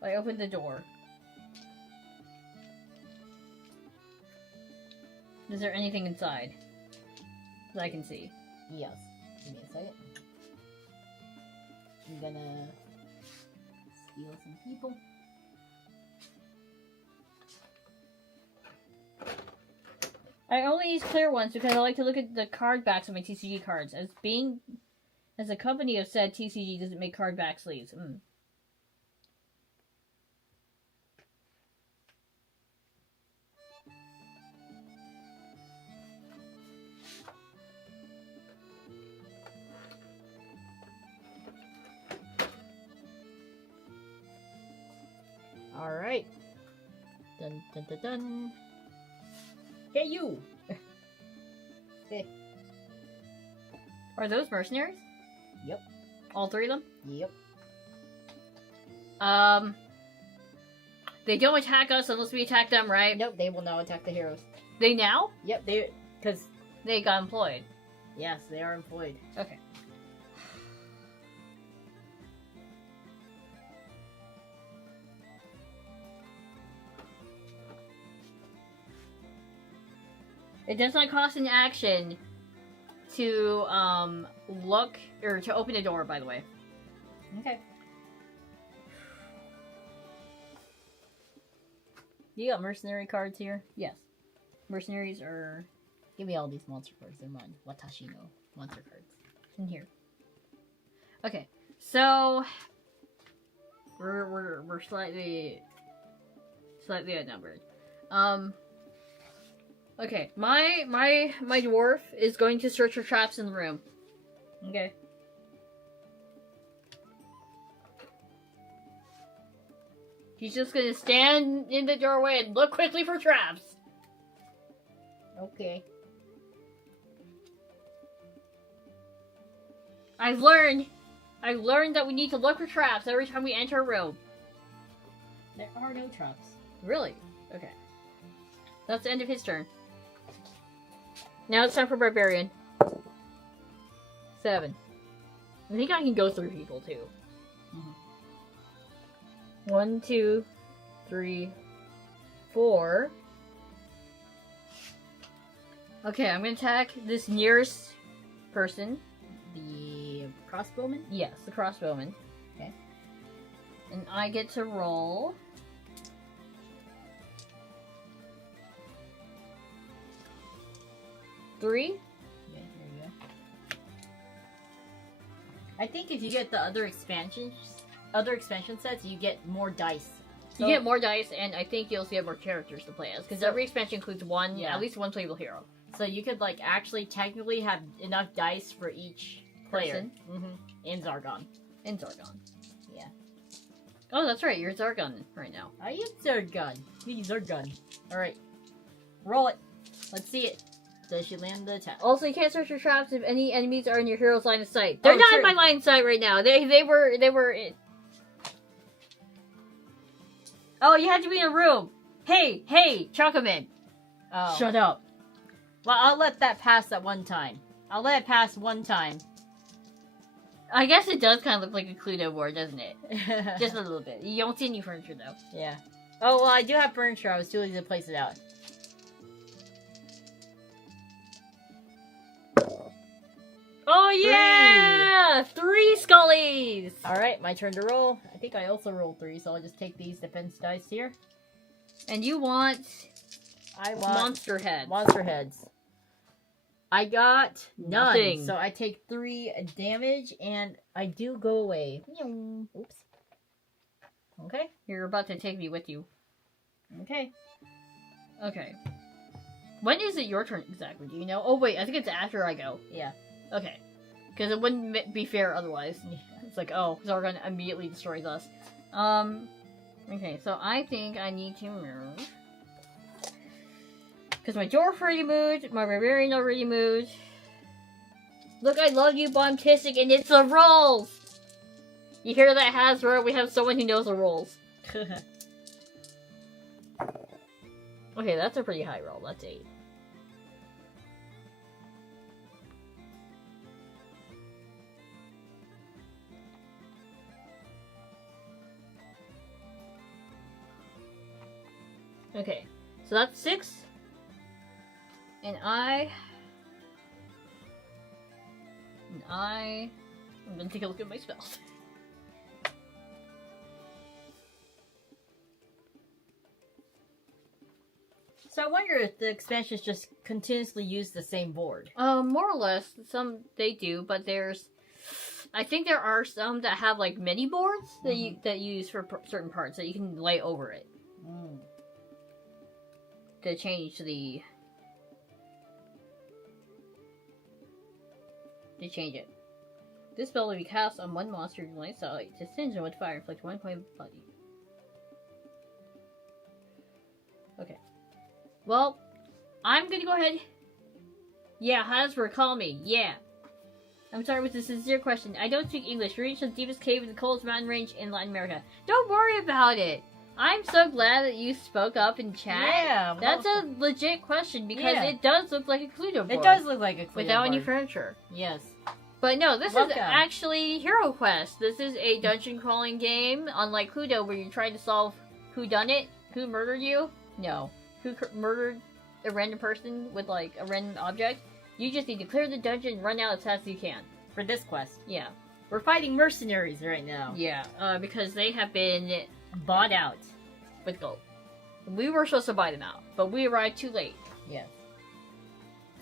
I opened the door. Is there anything inside that I can see? Yes. Give me a second. I'm gonna steal some people. I only use clear ones because I like to look at the card backs of my TCG cards. As a company have said, TCG doesn't make card back sleeves. Alright. Dun dun dun dun. Hey, you! Okay. Are those mercenaries? Yep. All 3 of them? Yep. They don't attack us unless we attack them, right? Nope, they will now attack the heroes. They now? Yep, they... Because... They got employed. Yes, they are employed. Okay. It does not cost an action to, look, or to open the door, by the way. Okay. You got mercenary cards here? Yes. Mercenaries are Give me all these monster cards. They're mine. Watashi no monster cards. in here. Okay, so we're slightly outnumbered. Okay, my dwarf is going to search for traps in the room. Okay. He's just gonna stand in the doorway and look quickly for traps. Okay. I've learned that we need to look for traps every time we enter a room. There are no traps. Really? Okay. That's the end of his turn. Now it's time for Barbarian. 7. I think I can go through people too. 1, 2, 3, 4. Okay, I'm gonna attack this nearest person. The crossbowman? Yes, the crossbowman. Okay. And I get to roll. 3. Okay, there you go. I think if you get the other expansion sets, you get more dice. You get more dice, and I think you'll see more characters to play as, because every expansion includes at least one playable hero. So you could, like, actually technically have enough dice for each player. And Zargon. And Zargon. Yeah. Oh, that's right, you're Zargon right now. I am Zargon. Me Zargon. Alright. Roll it. Let's see it. Does she land the attack? Also, you can't search for traps if any enemies are in your hero's line of sight. They're not in my line of sight right now. They were in... Oh, you had to be in a room. Hey, Chocoman. Oh. Shut up. Well, I'll let that pass at one time. I'll let it pass one time. I guess it does kind of look like a Cluedo board, doesn't it? Just a little bit. You don't see any furniture, though. Yeah. Oh, well, I do have furniture. I was too lazy to place it out. Oh, yeah! 3 Scullies! Alright, my turn to roll. I think I also rolled 3, so I'll just take these defense dice here. And you want... I want... Monster heads. Monster heads. I got none. Nothing. So I take 3 damage, and I do go away. Oops. Okay. You're about to take me with you. Okay. Okay. When is it your turn exactly? Do you know? Oh, wait. I think it's after I go. Yeah. Okay. Because it wouldn't be fair otherwise. It's like, oh, Zargon immediately destroys us. Okay, so I think I need to move. Because my dwarf already moved, my barbarian already moved. Look, I love you, Bombtistic, and it's the rolls! You hear that, Hasbro? We have someone who knows the rolls. Okay, that's a pretty high roll. That's 8. Okay, so that's 6. And I'm gonna take a look at my spells. So I wonder if the expansions just continuously use the same board. More or less. Some they do, but I think there are some that have like mini boards that you use for certain parts that you can lay over it to change the. To change it. This spell will be cast on one monster in line sight to singe them with fire, inflict 1 point of body. Okay. Well, I'm gonna go ahead. Yeah, Hasbro, call me. Yeah. I'm sorry with a sincere question. I don't speak English. Reach the deepest cave in the coldest mountain range in Latin America. Don't worry about it. I'm so glad that you spoke up in chat. Yeah. Well, that's a legit question because it does look like a Cluedo board. It does look like a Cluedo without board. any furniture. Yes. But no, this is actually Heroquest. This is a dungeon crawling game, unlike Cluedo, where you're trying to solve who done it, who murdered you. No, who murdered a random person with like a random object. You just need to clear the dungeon and run out as fast as you can. For this quest. Yeah. We're fighting mercenaries right now. Yeah, because they have been bought out with gold. We were supposed to buy them out, but we arrived too late. Yes.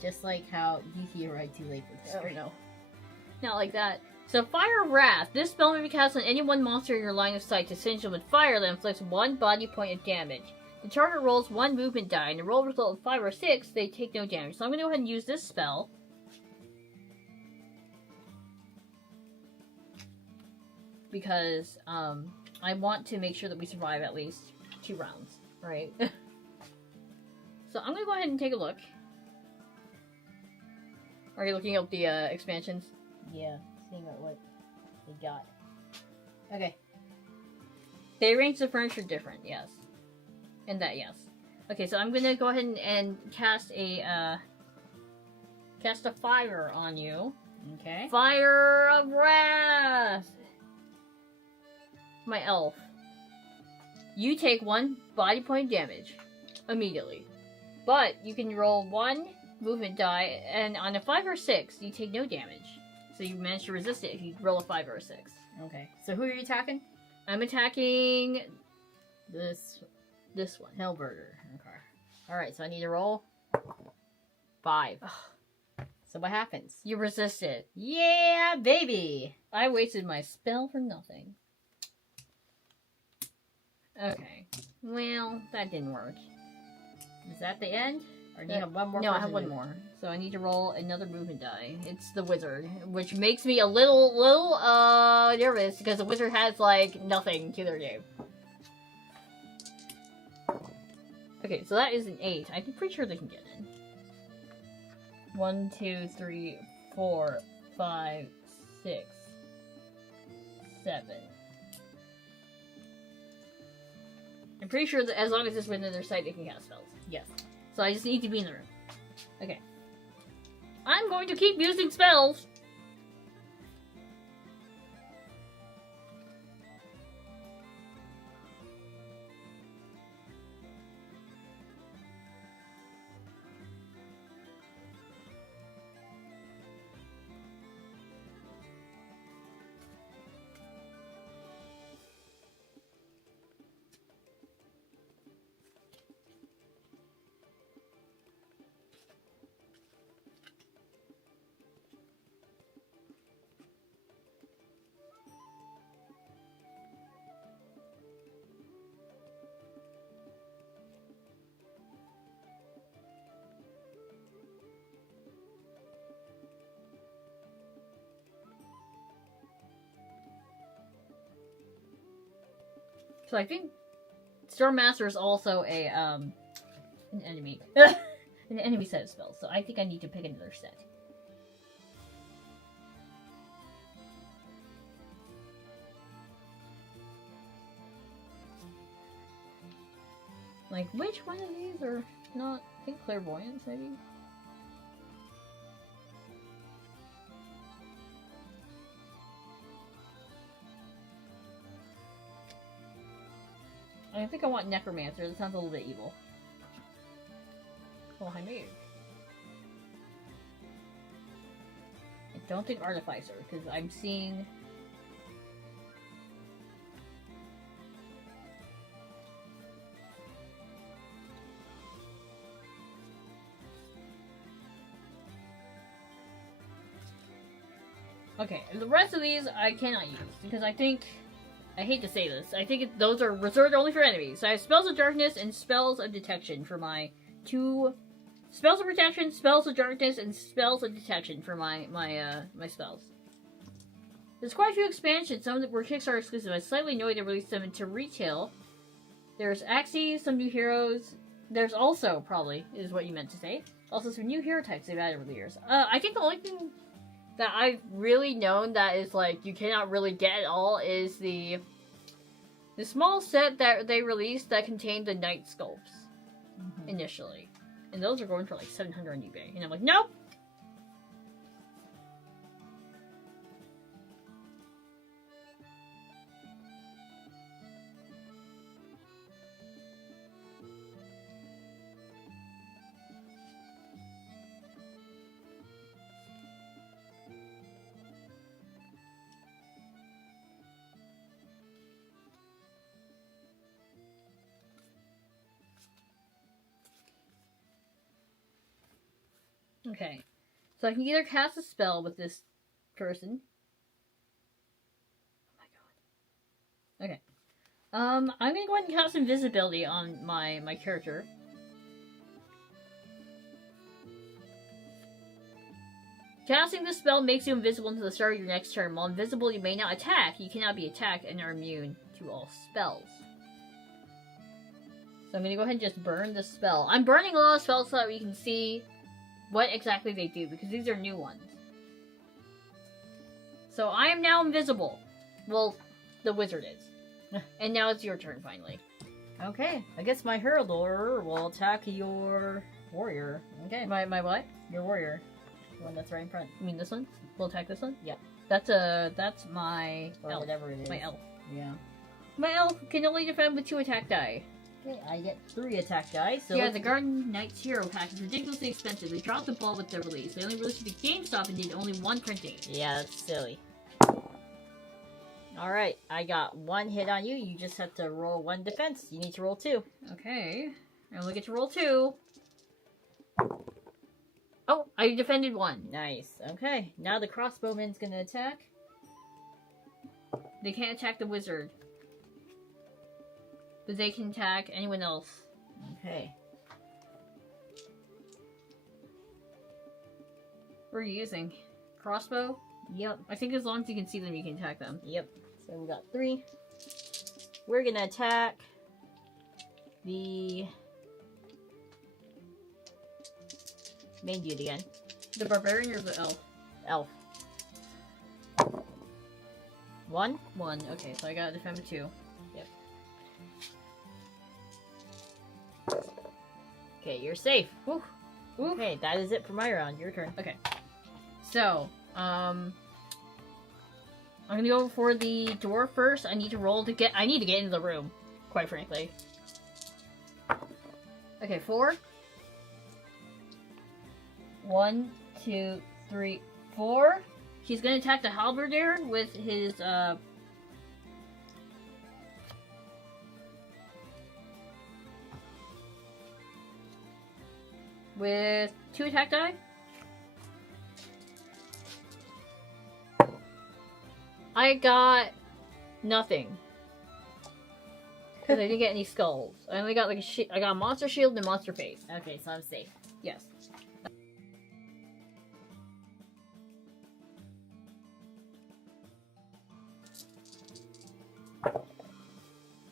Just like how Yuki arrived too late for the stream. No. Not like that. So, Fire Wrath. This spell may be cast on any one monster in your line of sight to singe them with fire that inflicts 1 body point of damage. The target rolls 1 movement die, and the roll result of 5 or 6, they take no damage. So I'm going to go ahead and use this spell. Because, I want to make sure that we survive at least 2 rounds. Right? So I'm going to go ahead and take a look. Are you looking up the, expansions? Yeah, seeing what they got. Okay. They arrange the furniture different, yes. And that, yes. Okay, so I'm gonna go ahead and cast a fire on you. Okay. Fire of Wrath! My elf. You take 1 body point damage immediately. But you can roll 1 movement die, and on a 5 or 6, you take no damage. So you manage to resist it if you roll a 5 or a 6. Okay. So who are you attacking? I'm attacking this one. Hellburger. Okay. Alright, so I need to roll 5. So what happens? You resist it. Yeah, baby! I wasted my spell for nothing. Okay. Well, that didn't work. Is that the end? Or do you have one more? No, I have one more. So I need to roll another movement die. It's the wizard, which makes me a little nervous because the wizard has like nothing to their game. Okay, so that is an 8. I'm pretty sure they can get in. 1, 2, 3, 4, 5, 6, 7. I'm pretty sure that as long as it's within their sight, they can cast spells. Yes. So I just need to be in the room. Okay. I'm going to keep using spells! So I think Storm Master is also a an enemy. An enemy set of spells. So I think I need to pick another set. Like, which one of these are not... I think Clairvoyance, maybe? I think I want Necromancer. That sounds a little bit evil. Oh, High Mage. I don't think Artificer, because I'm seeing... Okay, and the rest of these I cannot use, because I think... I hate to say this. I think those are reserved only for enemies. So I have Spells of Darkness and Spells of Detection for my 2... Spells of Protection, Spells of Darkness, and Spells of Detection for my spells. There's quite a few expansions. Some of them were Kickstarter exclusive. I was slightly annoyed to release them into retail. There's Axes, some new heroes. There's also, probably, is what you meant to say, also some new hero types they've added over the years. I think the only thing that I've really known that is, like, you cannot really get at all is the small set that they released that contained the Knight Sculpts initially. And those are going for, like, 700 on eBay. And I'm like, nope! Okay, so I can either cast a spell with this person. Oh my god. Okay. I'm gonna go ahead and cast Invisibility on my character. Casting this spell makes you invisible until the start of your next turn. While invisible, you may not attack. You cannot be attacked and are immune to all spells. So I'm gonna go ahead and just burn this spell. I'm burning a lot of spells so that we can see what exactly they do, because these are new ones. So I am now invisible. Well, the wizard is. And now it's your turn, finally. Okay, I guess my Heraldor will attack your warrior. Okay, My what? your warrior. The one that's right in front. You mean this one? We'll attack this one? Yep. That's my Or elf. whatever it is. My elf. Yeah. My elf can only defend with 2 attack die. Okay, I get 3 attack die, so... Yeah, the Garden Knight's Hero Pack is ridiculously expensive. They dropped the ball with their release. They only released it to GameStop and did only 1 printing. Yeah, that's silly. Alright, I got 1 hit on you. You just have to roll 1 defense. You need to roll 2. Okay. I only get to roll 2. Oh, I defended 1. Nice. Okay, now the crossbowman's gonna attack. They can't attack the wizard. But they can attack anyone else. Okay. What are you using? Crossbow? Yep. I think as long as you can see them, you can attack them. Yep. So we got 3. We're gonna attack the main dude again. The barbarian or the elf? Elf. 1. 1. Okay, so I gotta defend with 2. Yep. Okay, you're safe. Woo. Woo. Okay, that is it for my round. Your turn. Okay. So, I'm gonna go for the door first. I need to roll to get. I need to get into the room, quite frankly. Okay, 4. 1, 2, 3, 4. He's gonna attack the halberdier with his with 2 attack die. I got nothing. Because I didn't get any skulls. I only got like I got a monster shield and a monster face. Okay, so I'm safe. Yes.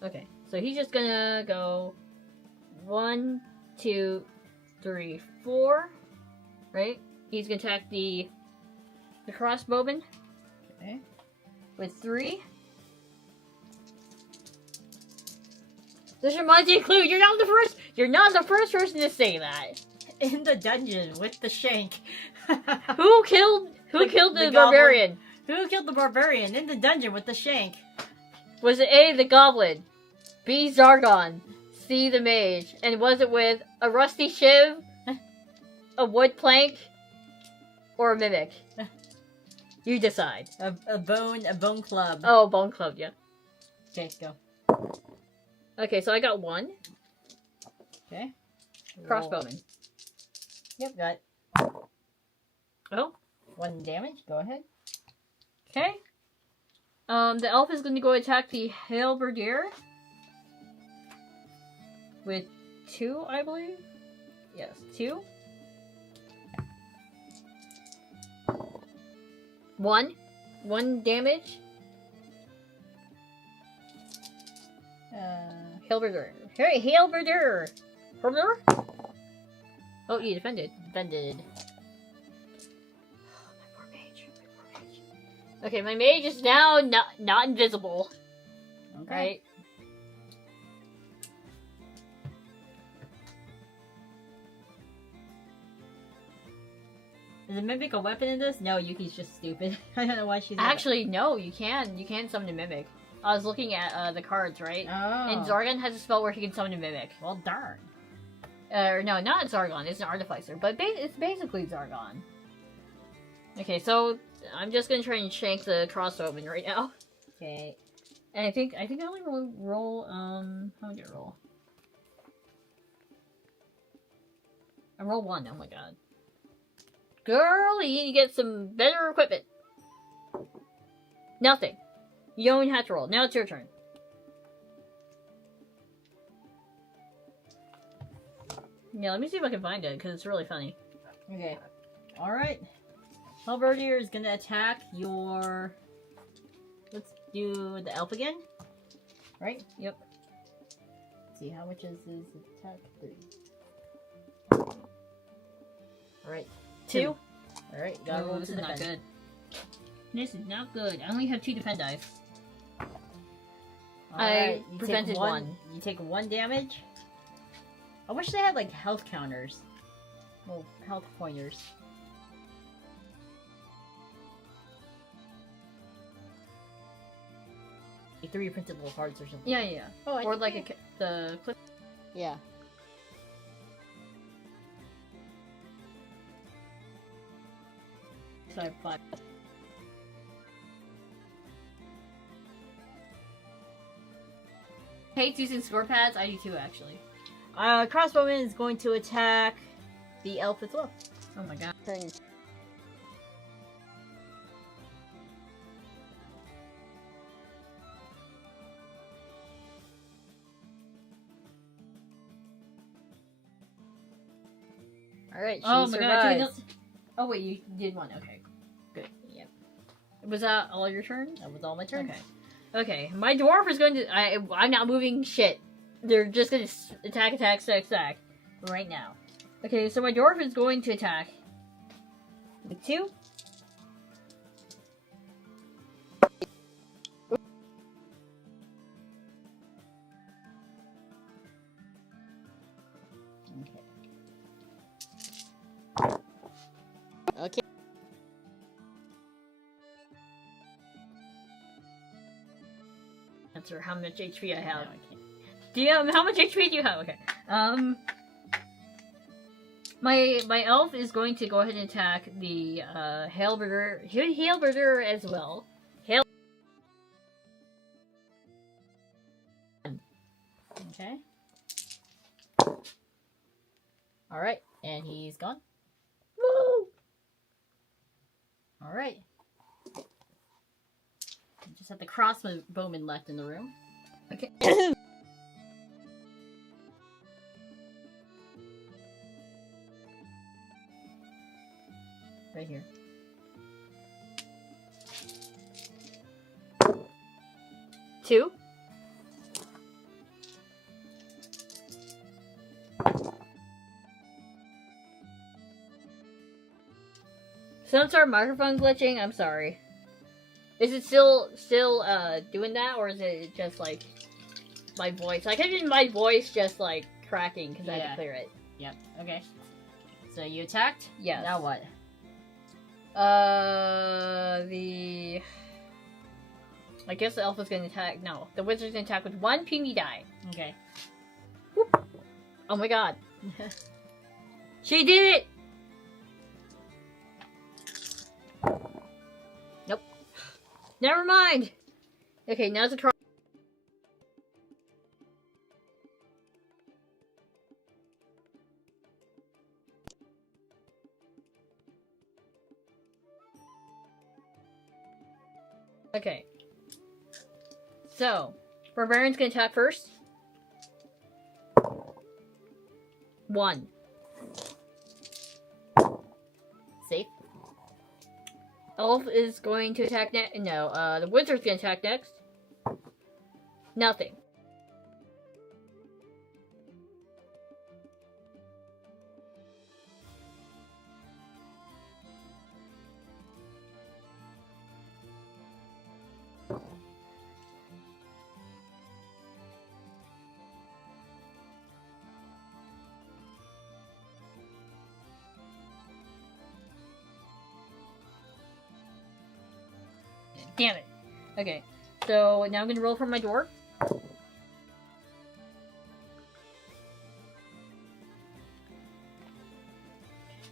Okay, so he's just gonna go 1, 2, 3, 4. Right? He's gonna attack the crossbowman. Okay. With 3. This reminds me of Clue. You're not the first person to say that. In the dungeon with the shank. Who killed the goblin. barbarian? Who killed the barbarian in the dungeon with the shank? Was it A, the goblin, B, Zargon, C, the mage, and was it with a rusty shiv, a wood plank, or a mimic? You decide. A bone club. Oh, bone club, yeah. Okay, go. Okay, so I got 1. Okay. Crossbowman. Yep, got Oh. 1 damage. Go ahead. Okay. The elf is going to go attack the halberdier with 2, I believe. Yes, 2. 1 damage. Halberdier. Hey, halberdier. Halberdier? Oh, you defended. Defended. My poor mage. Okay, my mage is now not invisible. Okay. Right? Does it mimic a weapon in this? No, Yuki's just stupid. I don't know why she's... Actually, no, you can. You can summon a mimic. I was looking at the cards, right? Oh. And Zargon has a spell where he can summon a mimic. Well, darn. No, not Zargon. It's an artificer, but it's basically Zargon. Okay, so I'm just gonna try and shank the crossbowman right now. Okay. And I think I only roll how did I roll? I roll 1. Oh my god. Girl, you need to get some better equipment. Nothing. You don't even have to roll. Now it's your turn. Yeah, let me see if I can find it, because it's really funny. Okay. Alright. Halberdier is gonna attack your... Let's do the elf again. Right? Yep. Let's see, how much is his attack? 3. Alright. 2. Alright, gotta roll this to is not defend. good. This is not good. I only have 2 defend dice. Alright, you prevented take one. You take 1 damage. I wish they had like health counters. Well, health pointers. Like 3 printed little hearts or something. Yeah. Oh, Or like the clip. Yeah. So I have 5. Hates using score pads. I do too, actually. Crossbowman is going to attack the elf as well. Oh my god. Alright, she Oh my god. survives. Oh wait, you did one. Okay. Good. Yep. Was that all your turn? That was all my turn. Okay. Okay. My dwarf is going to. I'm not moving shit. They're just going to attack right now. Okay, so my dwarf is going to attack. With 2. Okay. Answer how much HP I have. No, I can't. How much HP do you have? Okay. My elf is going to go ahead and attack the Hailburger as well. Okay. Alright, and he's gone. Woo! Alright. Just have the crossbowman left in the room. Okay. Right here. Two. Since our microphone glitching, I'm sorry. Is it still doing that, or is it just like my voice? Like, imagine my voice just like cracking because I had to clear it. Yep. Okay. So you attacked? Yes. Now what? I guess the elf is going to attack. No, the wizard's going to attack with 1 puny die. Okay. Whoop. Oh my god. She did it! Nope. Never mind. Okay, now's the cross. Okay. So, Barbarian's gonna attack first. 1. Safe. Elf is going to attack next. No, the wizard's gonna attack next. Nothing. Damn it. Okay, so now I'm gonna roll for my dwarf.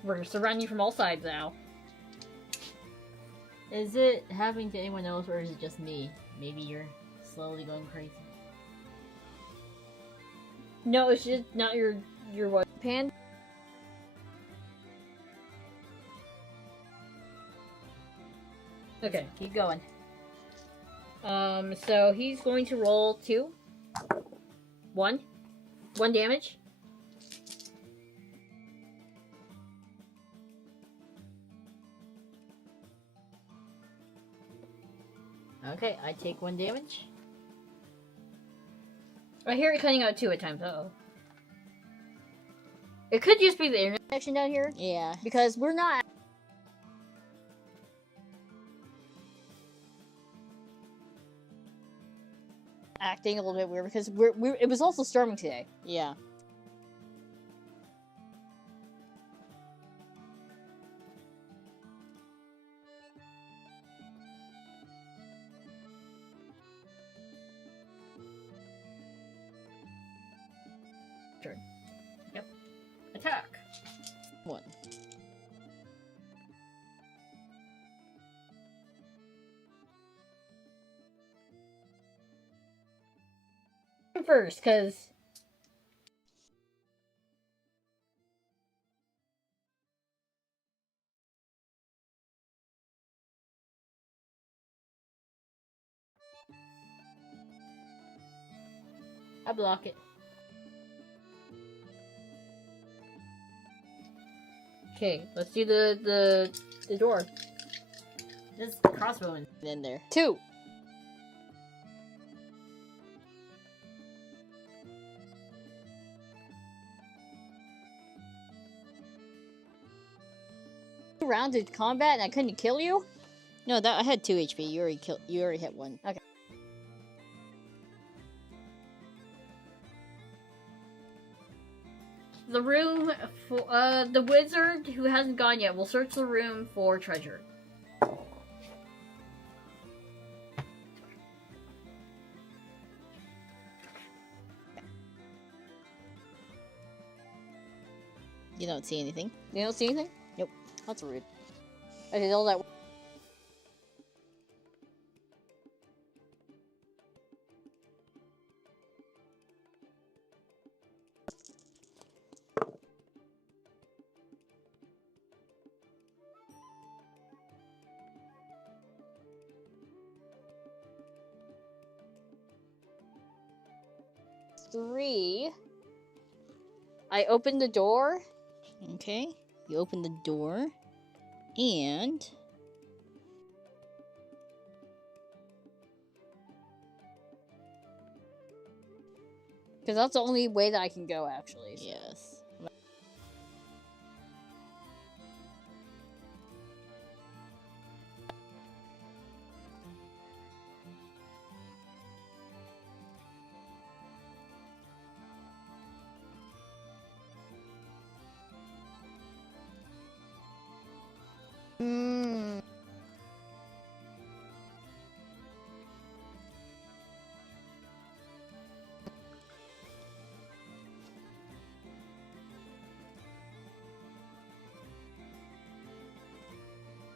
We're surrounding you from all sides now. Is it happening to anyone else, or is it just me? Maybe you're slowly going crazy. No, it's just not your what pan. Okay. Keep going. So he's going to roll 2. 1 damage. Okay, I take 1 damage. I hear it cutting out 2 at times. Uh-oh. It could just be the internet connection down here. Yeah. Because we're not... acting a little bit weird because it was also storming today. Yeah. Turn. Yep. Attack. 1. First, because I block it. Okay, let's do the door. This crossbow In there. 2. Rounded combat and I couldn't kill you? No, that I had 2 HP. You already hit 1. Okay. The room for the wizard who hasn't gone yet will search the room for treasure. You don't see anything. You don't see anything? Nope. That's rude. I did all that. Three. I opened the door. Okay. You open the door. And... Because that's the only way that I can go, actually. So. Yes.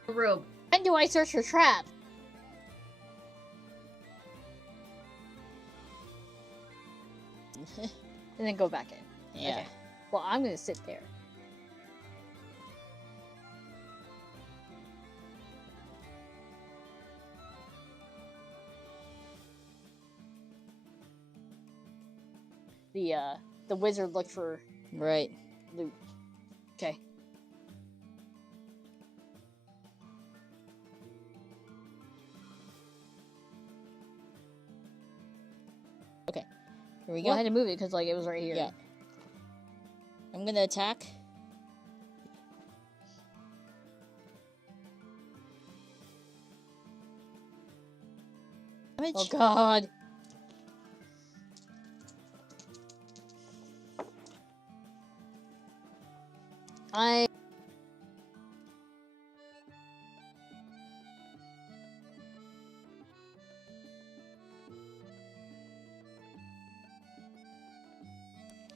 Robe. When do I search for traps? And then go back in. Yeah. Okay. Well, I'm gonna sit there. The wizard looked for Right. loot. Okay. Here we go. Well, I had to move it because like it was right here. Yeah. I'm gonna attack. Damage. Oh God.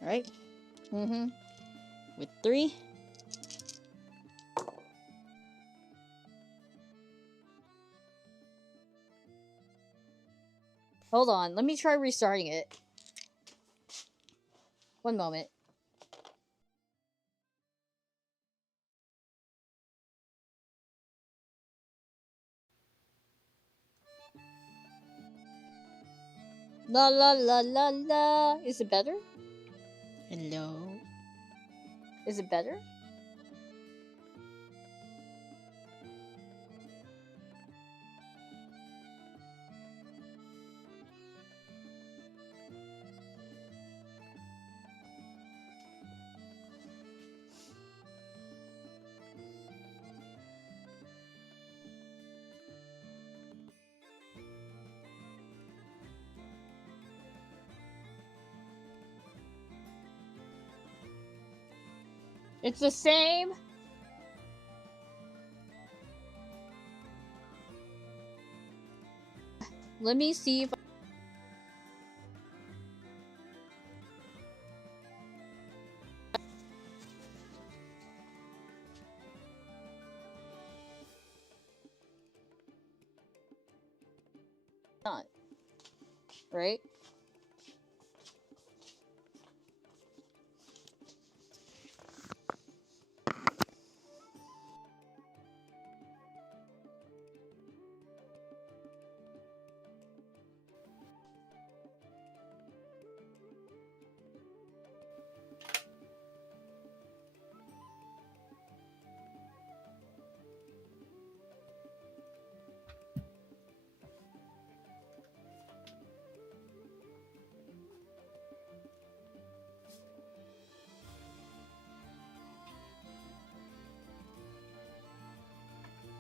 Right? Mm-hmm. With 3. Hold on. Let me try restarting it. One moment. La la la la la. Is it better? Hello. Is it better? It's the same. Let me see if not. Right?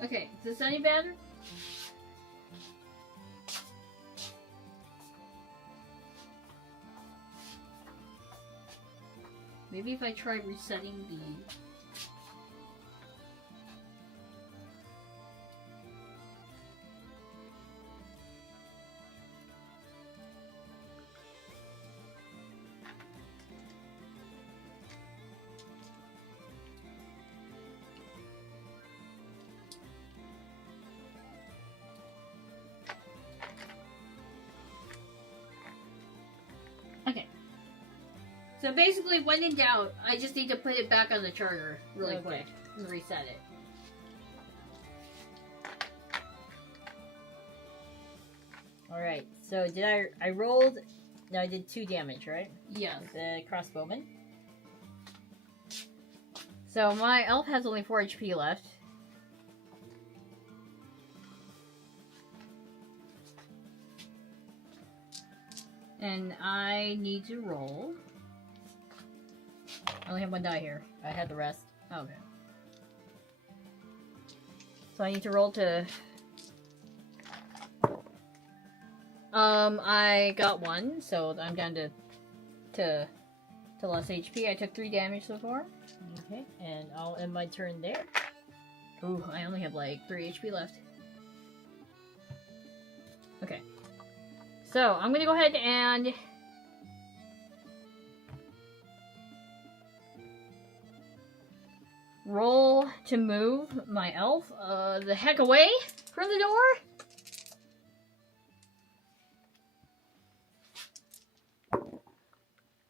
Okay, is this any better? Maybe if I try resetting the... Okay. So basically, when in doubt, I just need to put it back on the charger really quick and reset it. Alright, so did I rolled, no, I did 2 damage, right? Yes. The crossbowman. So my elf has only 4 HP left. And I need to roll. I only have 1 die here. I had the rest. Okay. So I need to roll to... I got 1, so I'm down to less HP. I took 3 damage so far. Okay, and I'll end my turn there. Ooh, I only have like 3 HP left. Okay. So, I'm gonna go ahead and... roll to move my elf the heck away from the door.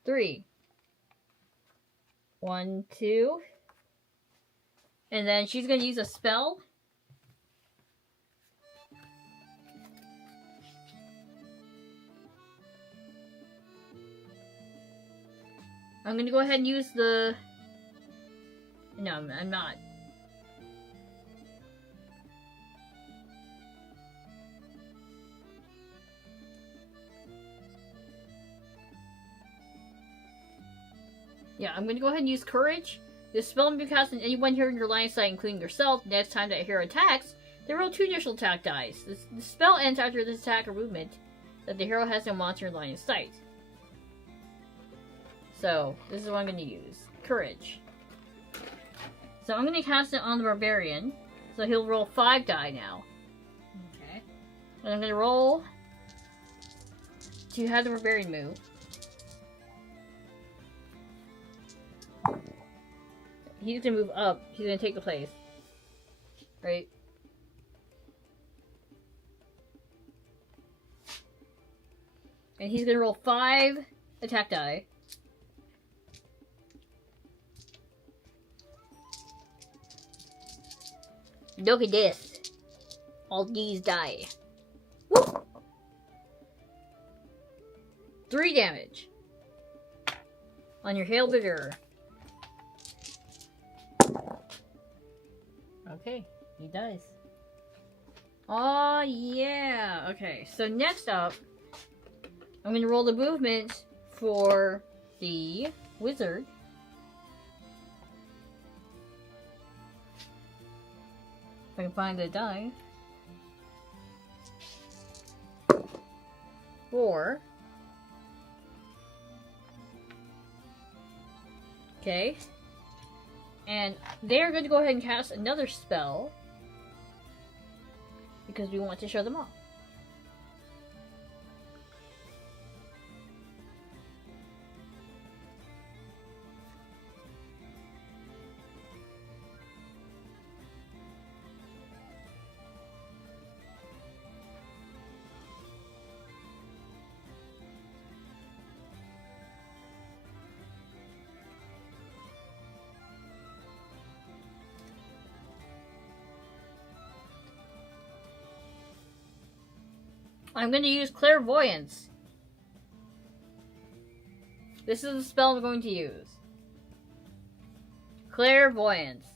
3. 1, 2. And then she's gonna use a spell. I'm gonna go ahead and use the... No, I'm not. Yeah, I'm gonna go ahead and use Courage. This spell may be cast on anyone here in your line of sight, including yourself. Next time that hero attacks, they roll 2 initial attack dice. The spell ends after this attack or movement that the hero has no monster in line of sight. So, this is what I'm gonna use. Courage. So I'm gonna cast it on the Barbarian. So he'll roll 5 die now. Okay. And I'm gonna roll to have the Barbarian move. He's gonna move up. He's gonna take the place. Right? And he's gonna roll 5 attack die. Look at this. All these die. Woo! 3 damage. On your Hail Bigger. Okay, he dies. Oh yeah. Okay, so next up, I'm gonna roll the movement for the wizard. If I can find the die. 4. Okay. And they're going to go ahead and cast another spell. Because we want to show them off. I'm going to use Clairvoyance. This is the spell I'm going to use. Clairvoyance.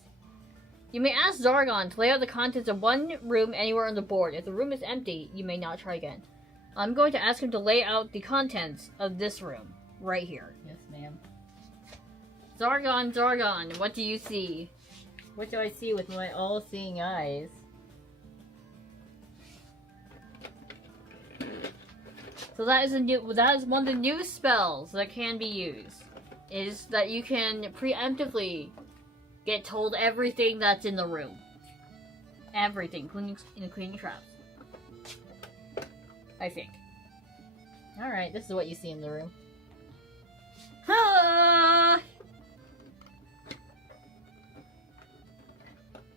You may ask Zargon to lay out the contents of one room anywhere on the board. If the room is empty, you may not try again. I'm going to ask him to lay out the contents of this room. Right here. Yes, ma'am. Zargon, what do you see? What do I see with my all-seeing eyes? So that is one of the new spells that can be used. Is that you can preemptively get told everything that's in the room. Everything, including traps. I think. Alright, this is what you see in the room. Ah!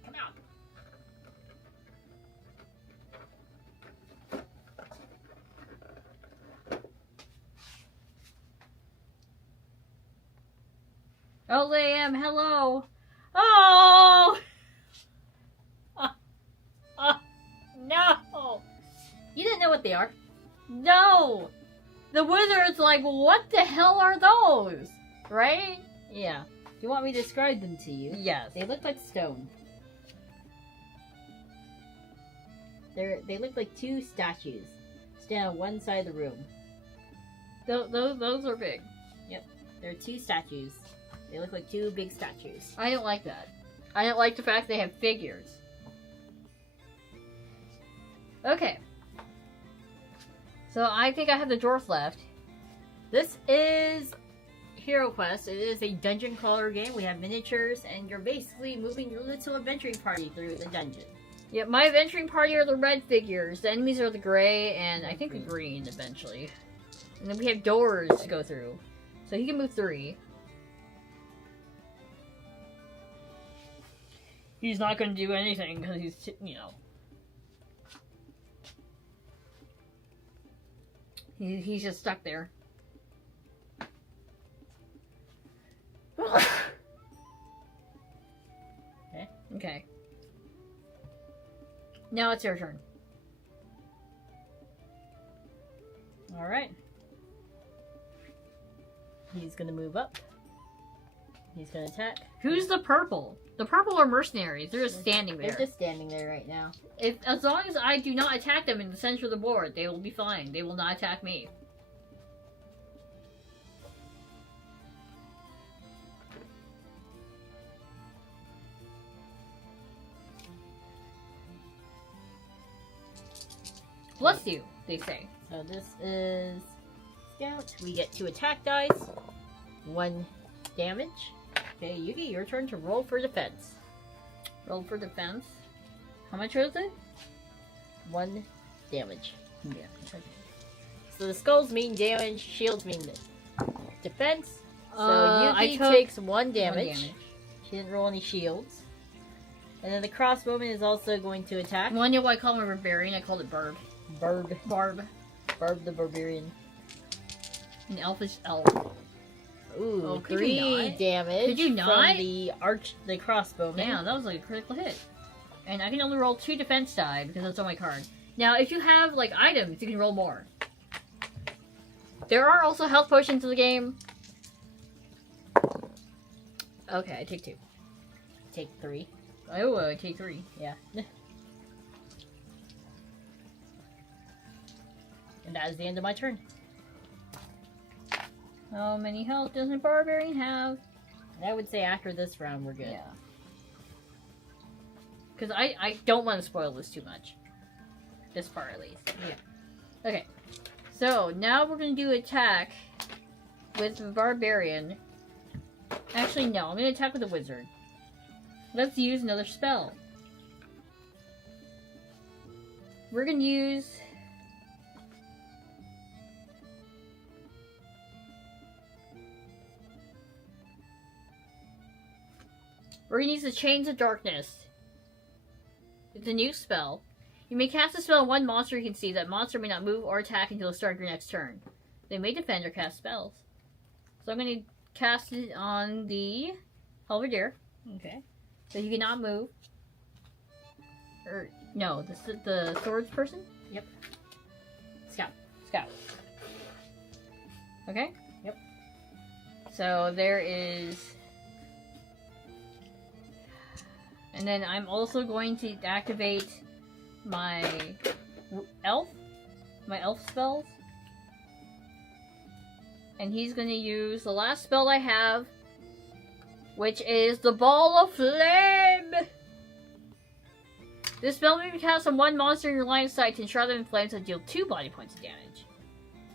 Come out. Oh, Liam, hello. Oh! No! You didn't know what they are. No! The wizard's like, what the hell are those? Right? Yeah. Do you want me to describe them to you? Yes. They look like stone. They look like two statues. Stand on one side of the room. Those are big. Yep. They're two statues. They look like two big statues. I don't like that. I don't like the fact they have figures. Okay. So I think I have the dwarf left. This is Heroquest. It is a dungeon crawler game. We have miniatures, and you're basically moving your little adventuring party through the dungeon. Yeah, my adventuring party are the red figures. The enemies are the gray, and I think the green eventually. And then we have doors to go through. So he can move 3. He's not going to do anything because he's, you know. He's just stuck there. Okay. Okay. Now it's your turn. Alright. He's gonna move up. He's gonna attack. Who's the purple? The purple are mercenaries. They're just standing there. They're just standing there right now. As long as I do not attack them in the center of the board, they will be fine. They will not attack me. Bless you, they say. So this is Scout. We get 2 attack dice. 1 damage. Okay, Yuki, your turn to roll for defense. Roll for defense. How much was it? 1 damage. Yeah. So the skulls mean damage, shields mean defense. So Yuki I takes 1 damage. 1 damage. She didn't roll any shields. And then the crossbowman is also going to attack. Well, I know why I call him a barbarian. I called it Barb. Barb the barbarian. An elfish elf. Ooh, Oh, could you 3 not? damage Could you not? from the crossbowman. Damn, that was like a critical hit. And I can only roll 2 defense die because that's on my card. Now, if you have, like, items, you can roll more. There are also health potions in the game. Okay, I take 2. Take 3. Oh, I take 3. Yeah. And that is the end of my turn. How many health does a barbarian have? And I would say after this round we're good. Yeah. Because I don't want to spoil this too much. This part, at least. Yeah. Okay. So, now we're going to do attack with the barbarian. Actually, no. I'm going to attack with the wizard. let's use another spell. We're gonna use... We're gonna use the Chains of Darkness. It's a new spell. You may cast a spell on one monster you can see. That monster may not move or attack until the start of your next turn. They may defend or cast spells. So I'm gonna cast it on the Halberdier. Okay. So he cannot move. Or, no, this is the swords person? Yep. Scout. Scout. Okay? Yep. So there is... And then I'm also going to activate my elf spells. And he's going to use the last spell I have, which is the Ball of Flame! This spell may be cast on one monster in your line of sight to enshroud them in flames and deal 2 body points of damage.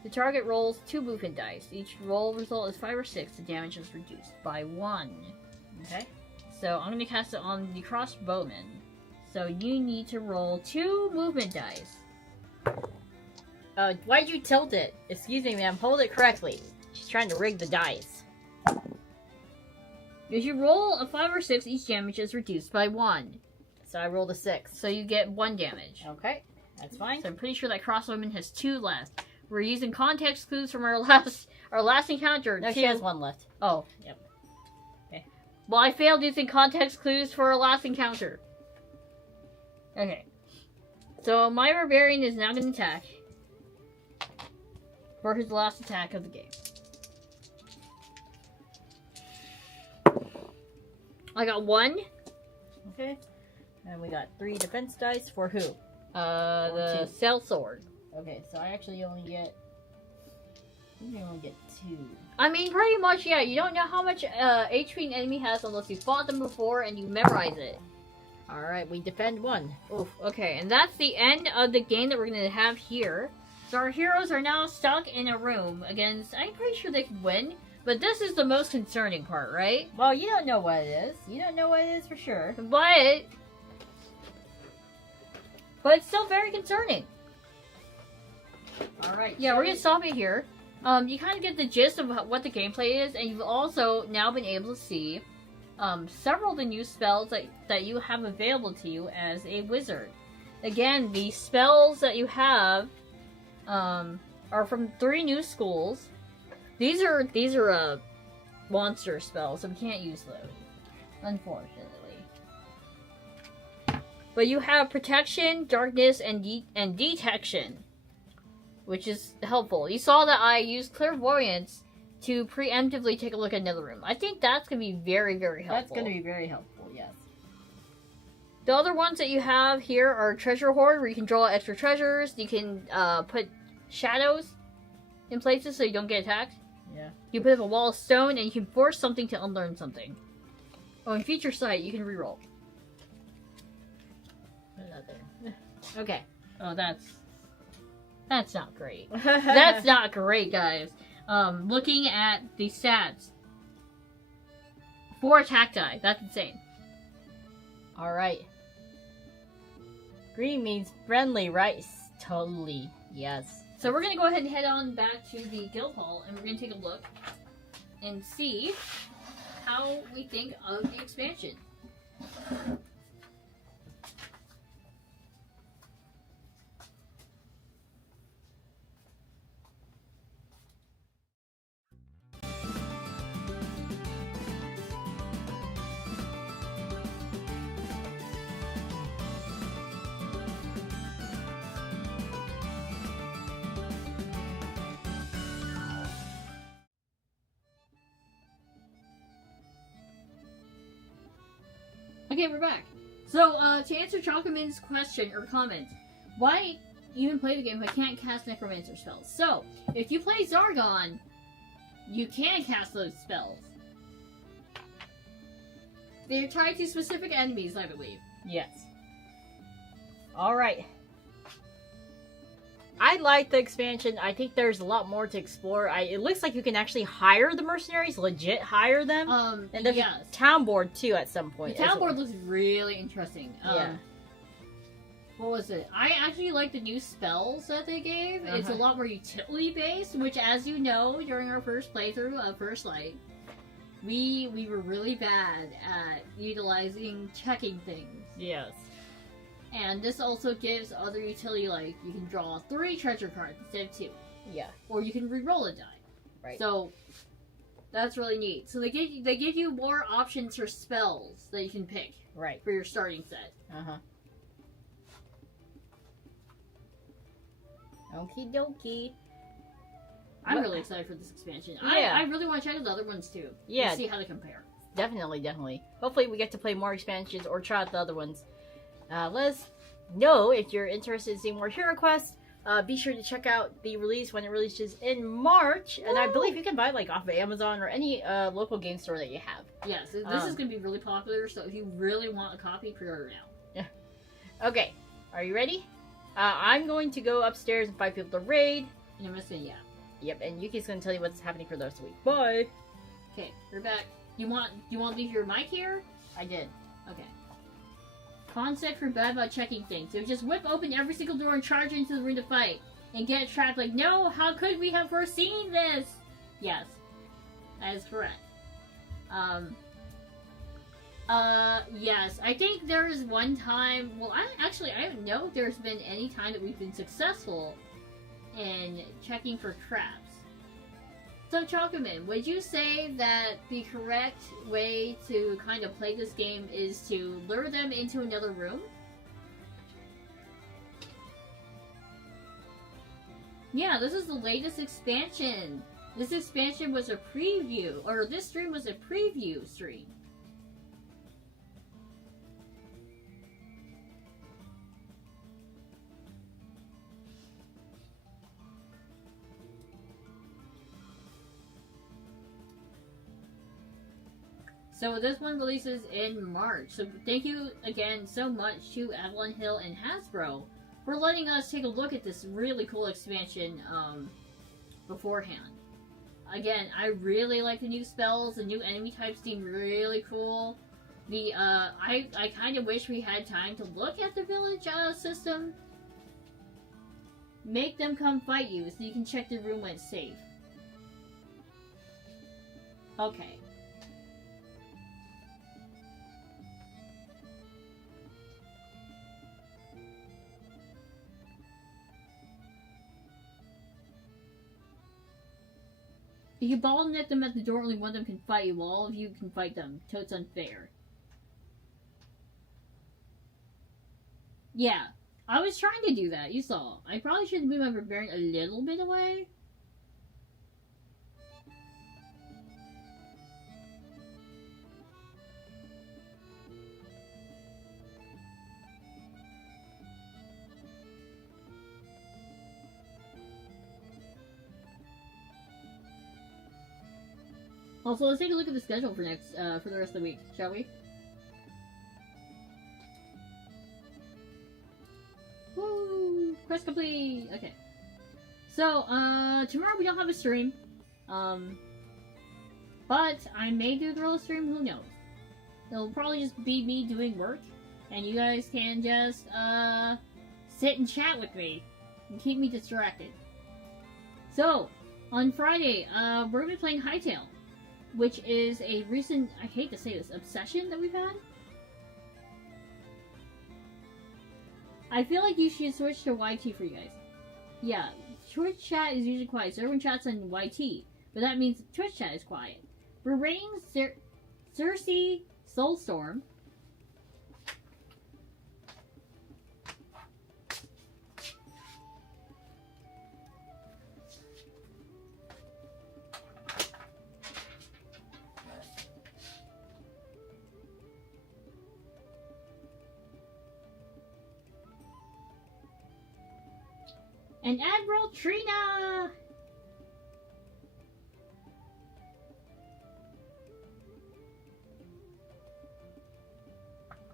The target rolls 2 movement dice. Each roll result is 5 or 6. The damage is reduced by 1. Okay. So I'm going to cast it on the crossbowman. So you need to roll 2 movement dice. Why'd you tilt it? Excuse me, ma'am. Hold it correctly. She's trying to rig the dice. If you roll a 5 or 6, each damage is reduced by 1. So I rolled a 6. So you get 1 damage. Okay. That's fine. So I'm pretty sure that crossbowman has 2 left. We're using context clues from our last encounter. No, she has 1 left. Oh. Yep. Okay. Well, I failed using context clues for our last encounter. Okay. So my barbarian is now going to attack. For his last attack of the game. I got 1. Okay. And we got 3 defense dice for who? The sail sword. Okay, so I actually only get... I only get 2. I mean, pretty much, yeah. You don't know how much HP an enemy has unless you fought them before and you memorize it. Alright, we defend 1. Oof. Okay, and that's the end of the game that we're going to have here. So our heroes are now stuck in a room against... I'm pretty sure they could win. But this is the most concerning part, right? Well, you don't know what it is. You don't know what it is for sure. But it's still very concerning. Alright. Yeah, we're going to stop it here. You kind of get the gist of what the gameplay is, and you've also now been able to see several of the new spells that you have available to you as a wizard. Again, the spells that you have are from 3 new schools. These are monster spells, so we can't use those, unfortunately. But you have protection, darkness, and detection, which is helpful. You saw that I used clairvoyance to preemptively take a look at another room. I think that's going to be very, very helpful. That's going to be very helpful, yes. The other ones that you have here are Treasure Hoard, where you can draw extra treasures. You can put shadows in places so you don't get attacked. Yeah. You put up a wall of stone, and you can force something to unlearn something. Oh, in Future Sight, you can reroll. Another. Okay. Oh, that's not great. That's not great, guys. Looking at the stats. 4 attack die. That's insane. Alright. Green means friendly, right? Totally. Yes. So we're going to go ahead and head on back to the guild hall, and we're going to take a look and see how we think of the expansion. Okay, we're back. So, to answer Chalkaman's question or comment, why even play the game if I can't cast Necromancer spells? So, if you play Zargon, you can cast those spells. They're tied to specific enemies, I believe. Yes. Alright. I like the expansion. I think there's a lot more to explore. It looks like you can actually hire the mercenaries, legit hire them. And there's a town board too at some point. The town board looks really interesting. Yeah. What was it? I actually like the new spells that they gave. It's a lot more utility based, which, as you know, during our first playthrough of First Light, we were really bad at utilizing checking things. Yes. And this also gives other utility, like you can draw 3 treasure cards instead of 2. Yeah. Or you can re-roll a die. Right. So that's really neat. So they give you more options for spells that you can pick. Right. For your starting set. Okie dokie. I'm really excited for this expansion. Yeah. I really want to check out the other ones too. Yeah. And see how they compare. Definitely. Hopefully we get to play more expansions or try out the other ones. Let us know if you're interested in seeing more Heroquest. Be sure to check out the release when it releases in March. And I believe you can buy it like off of Amazon or any local game store that you have. Yes, this is going to be really popular, so if you really want a copy, pre-order now. Yeah. Okay, are you ready? I'm going to go upstairs and find people to raid. And I'm just saying, yeah. Yep, and Yuki's going to tell you what's happening for the rest of the week. Bye! Okay, we're back. You want to leave your mic here? I did. Okay. Concept for bad about checking things. So just whip open every single door and charge into the room to fight. And get trapped like, no, how could we have foreseen this? Yes. That is correct. Yes. I think there is one time, well, I don't know if there's been any time that we've been successful in checking for traps. So, Chocoman, would you say that the correct way to kind of play this game is to lure them into another room? Yeah, this is the latest expansion. This expansion was a preview, or this stream was a preview stream. So this one releases in March. So thank you again so much to Avalon Hill and Hasbro for letting us take a look at this really cool expansion beforehand. Again, I really like the new spells. The new enemy types seem really cool. The I kind of wish we had time to look at the village system. Make them come fight you so you can check the room when it's safe. Okay. If you ball net them at the door, only one of them can fight you, while all of you can fight them. So it's unfair. Yeah, I was trying to do that, you saw. I probably should move my barbarian a little bit away. Also, let's take a look at the schedule for for the rest of the week, shall we? Woo! Quest complete! Okay. So, tomorrow we don't have a stream. But I may do the real stream, who knows? It'll probably just be me doing work, and you guys can just, sit and chat with me, and keep me distracted. So, on Friday, we're gonna be playing Hightail, which is a recent, I hate to say this, obsession that we've had. I feel like you should switch to YT for you guys. Yeah, Twitch chat is usually quiet, so everyone chats on YT, but that means Twitch chat is quiet. We're raiding Circe Soulstorm. And Admiral Trina!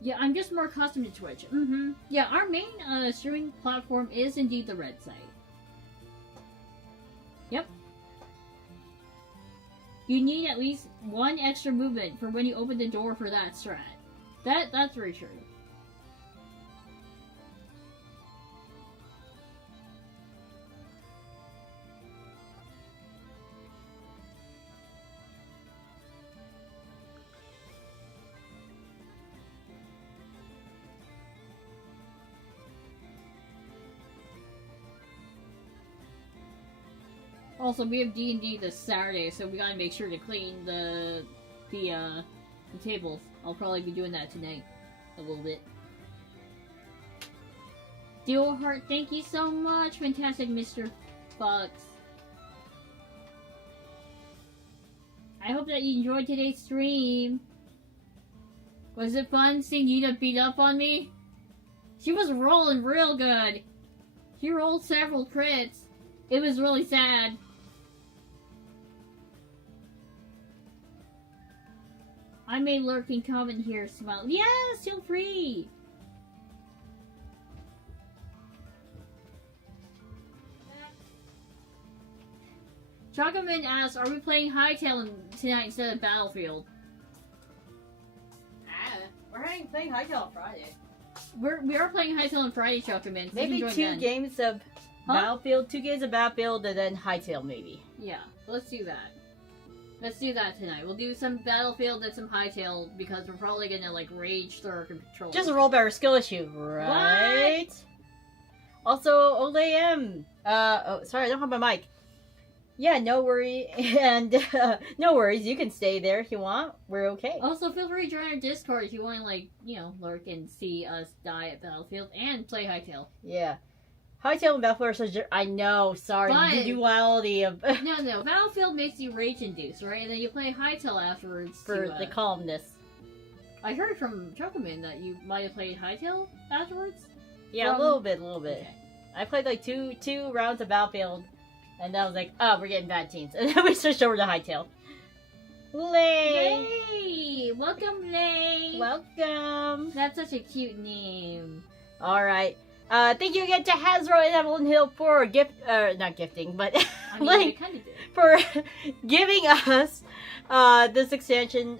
Yeah, I'm just more accustomed to Twitch. Yeah, our main streaming platform is indeed the Red site. You need at least one extra movement for when you open the door for that strat. That's very true. Also, we have D&D this Saturday, so we gotta make sure to clean the tables. I'll probably be doing that tonight, a little bit. Duolvlart, thank you so much, fantastic Mr. Fox. I hope that you enjoyed today's stream. Was it fun seeing Yuna beat up on me? She was rolling real good. She rolled several crits. It was really sad. I may lurk and comment here, smile. Yes, feel free! Chocoman asks, are we playing Hightail tonight instead of Battlefield? We're playing Hightail on Friday. We are playing Hightail on Friday, Chocoman. So Maybe two games of Battlefield, 2 games of Battlefield, and then Hightail maybe. Yeah, let's do that. Let's do that tonight. We'll do some Battlefield and some Hightail because we're probably gonna like rage through our controllers. Just a rollback skill issue, right? What? Also, OLAM. Oh, sorry, I don't have my mic. Yeah, no worry, and no worries. You can stay there if you want. We're okay. Also, feel free to join our Discord if you want to, like, you know, lurk and see us die at Battlefield and play Hightail. Yeah. Hightail and Battlefield are such I know, sorry, but the duality of... no, Battlefield makes you rage-induced, right? And then you play Hightail afterwards for the calmness. I heard from Chocoman that you might have played Hightail afterwards? Yeah, a little bit. Okay. I played like two rounds of Battlefield, and I was like, oh, we're getting bad teams. And then we switched over to Hightail. Lay! Hey! Welcome, Lay! Welcome! That's such a cute name. Alright. Thank you again to Hasbro and Avalon Hill for not gifting, but I mean, like, kind of did. for giving us this expansion.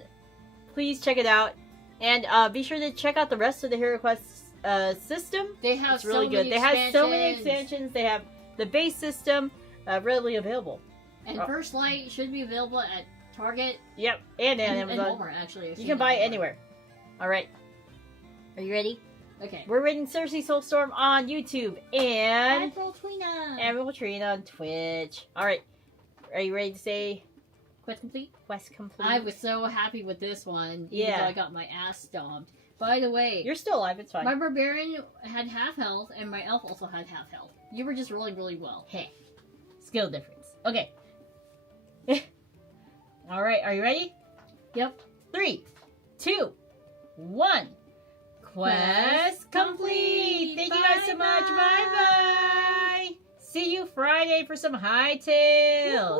Please check it out, and be sure to check out the rest of the Heroquest system. They have it's really good. They have so many expansions. They have the base system readily available. And First Light should be available at Target. Yep, and Amazon. And Walmart, actually. You can buy it anywhere. Alright. Are you ready? Okay. We're rating Cersei Soulstorm on YouTube and Admiral Twina. Admiral Trina on Twitch. Alright. Are you ready to say Quest complete? Quest complete. I was so happy with this one. Yeah. Even though I got my ass stomped. By the way, you're still alive, it's fine. My Barbarian had half health and my Elf also had half health. You were just rolling really well. Hey. Skill difference. Okay. Alright, are you ready? Yep. 3, 2, 1. Quest complete! Thank you guys so much. Bye bye! See you Friday for some Hightail!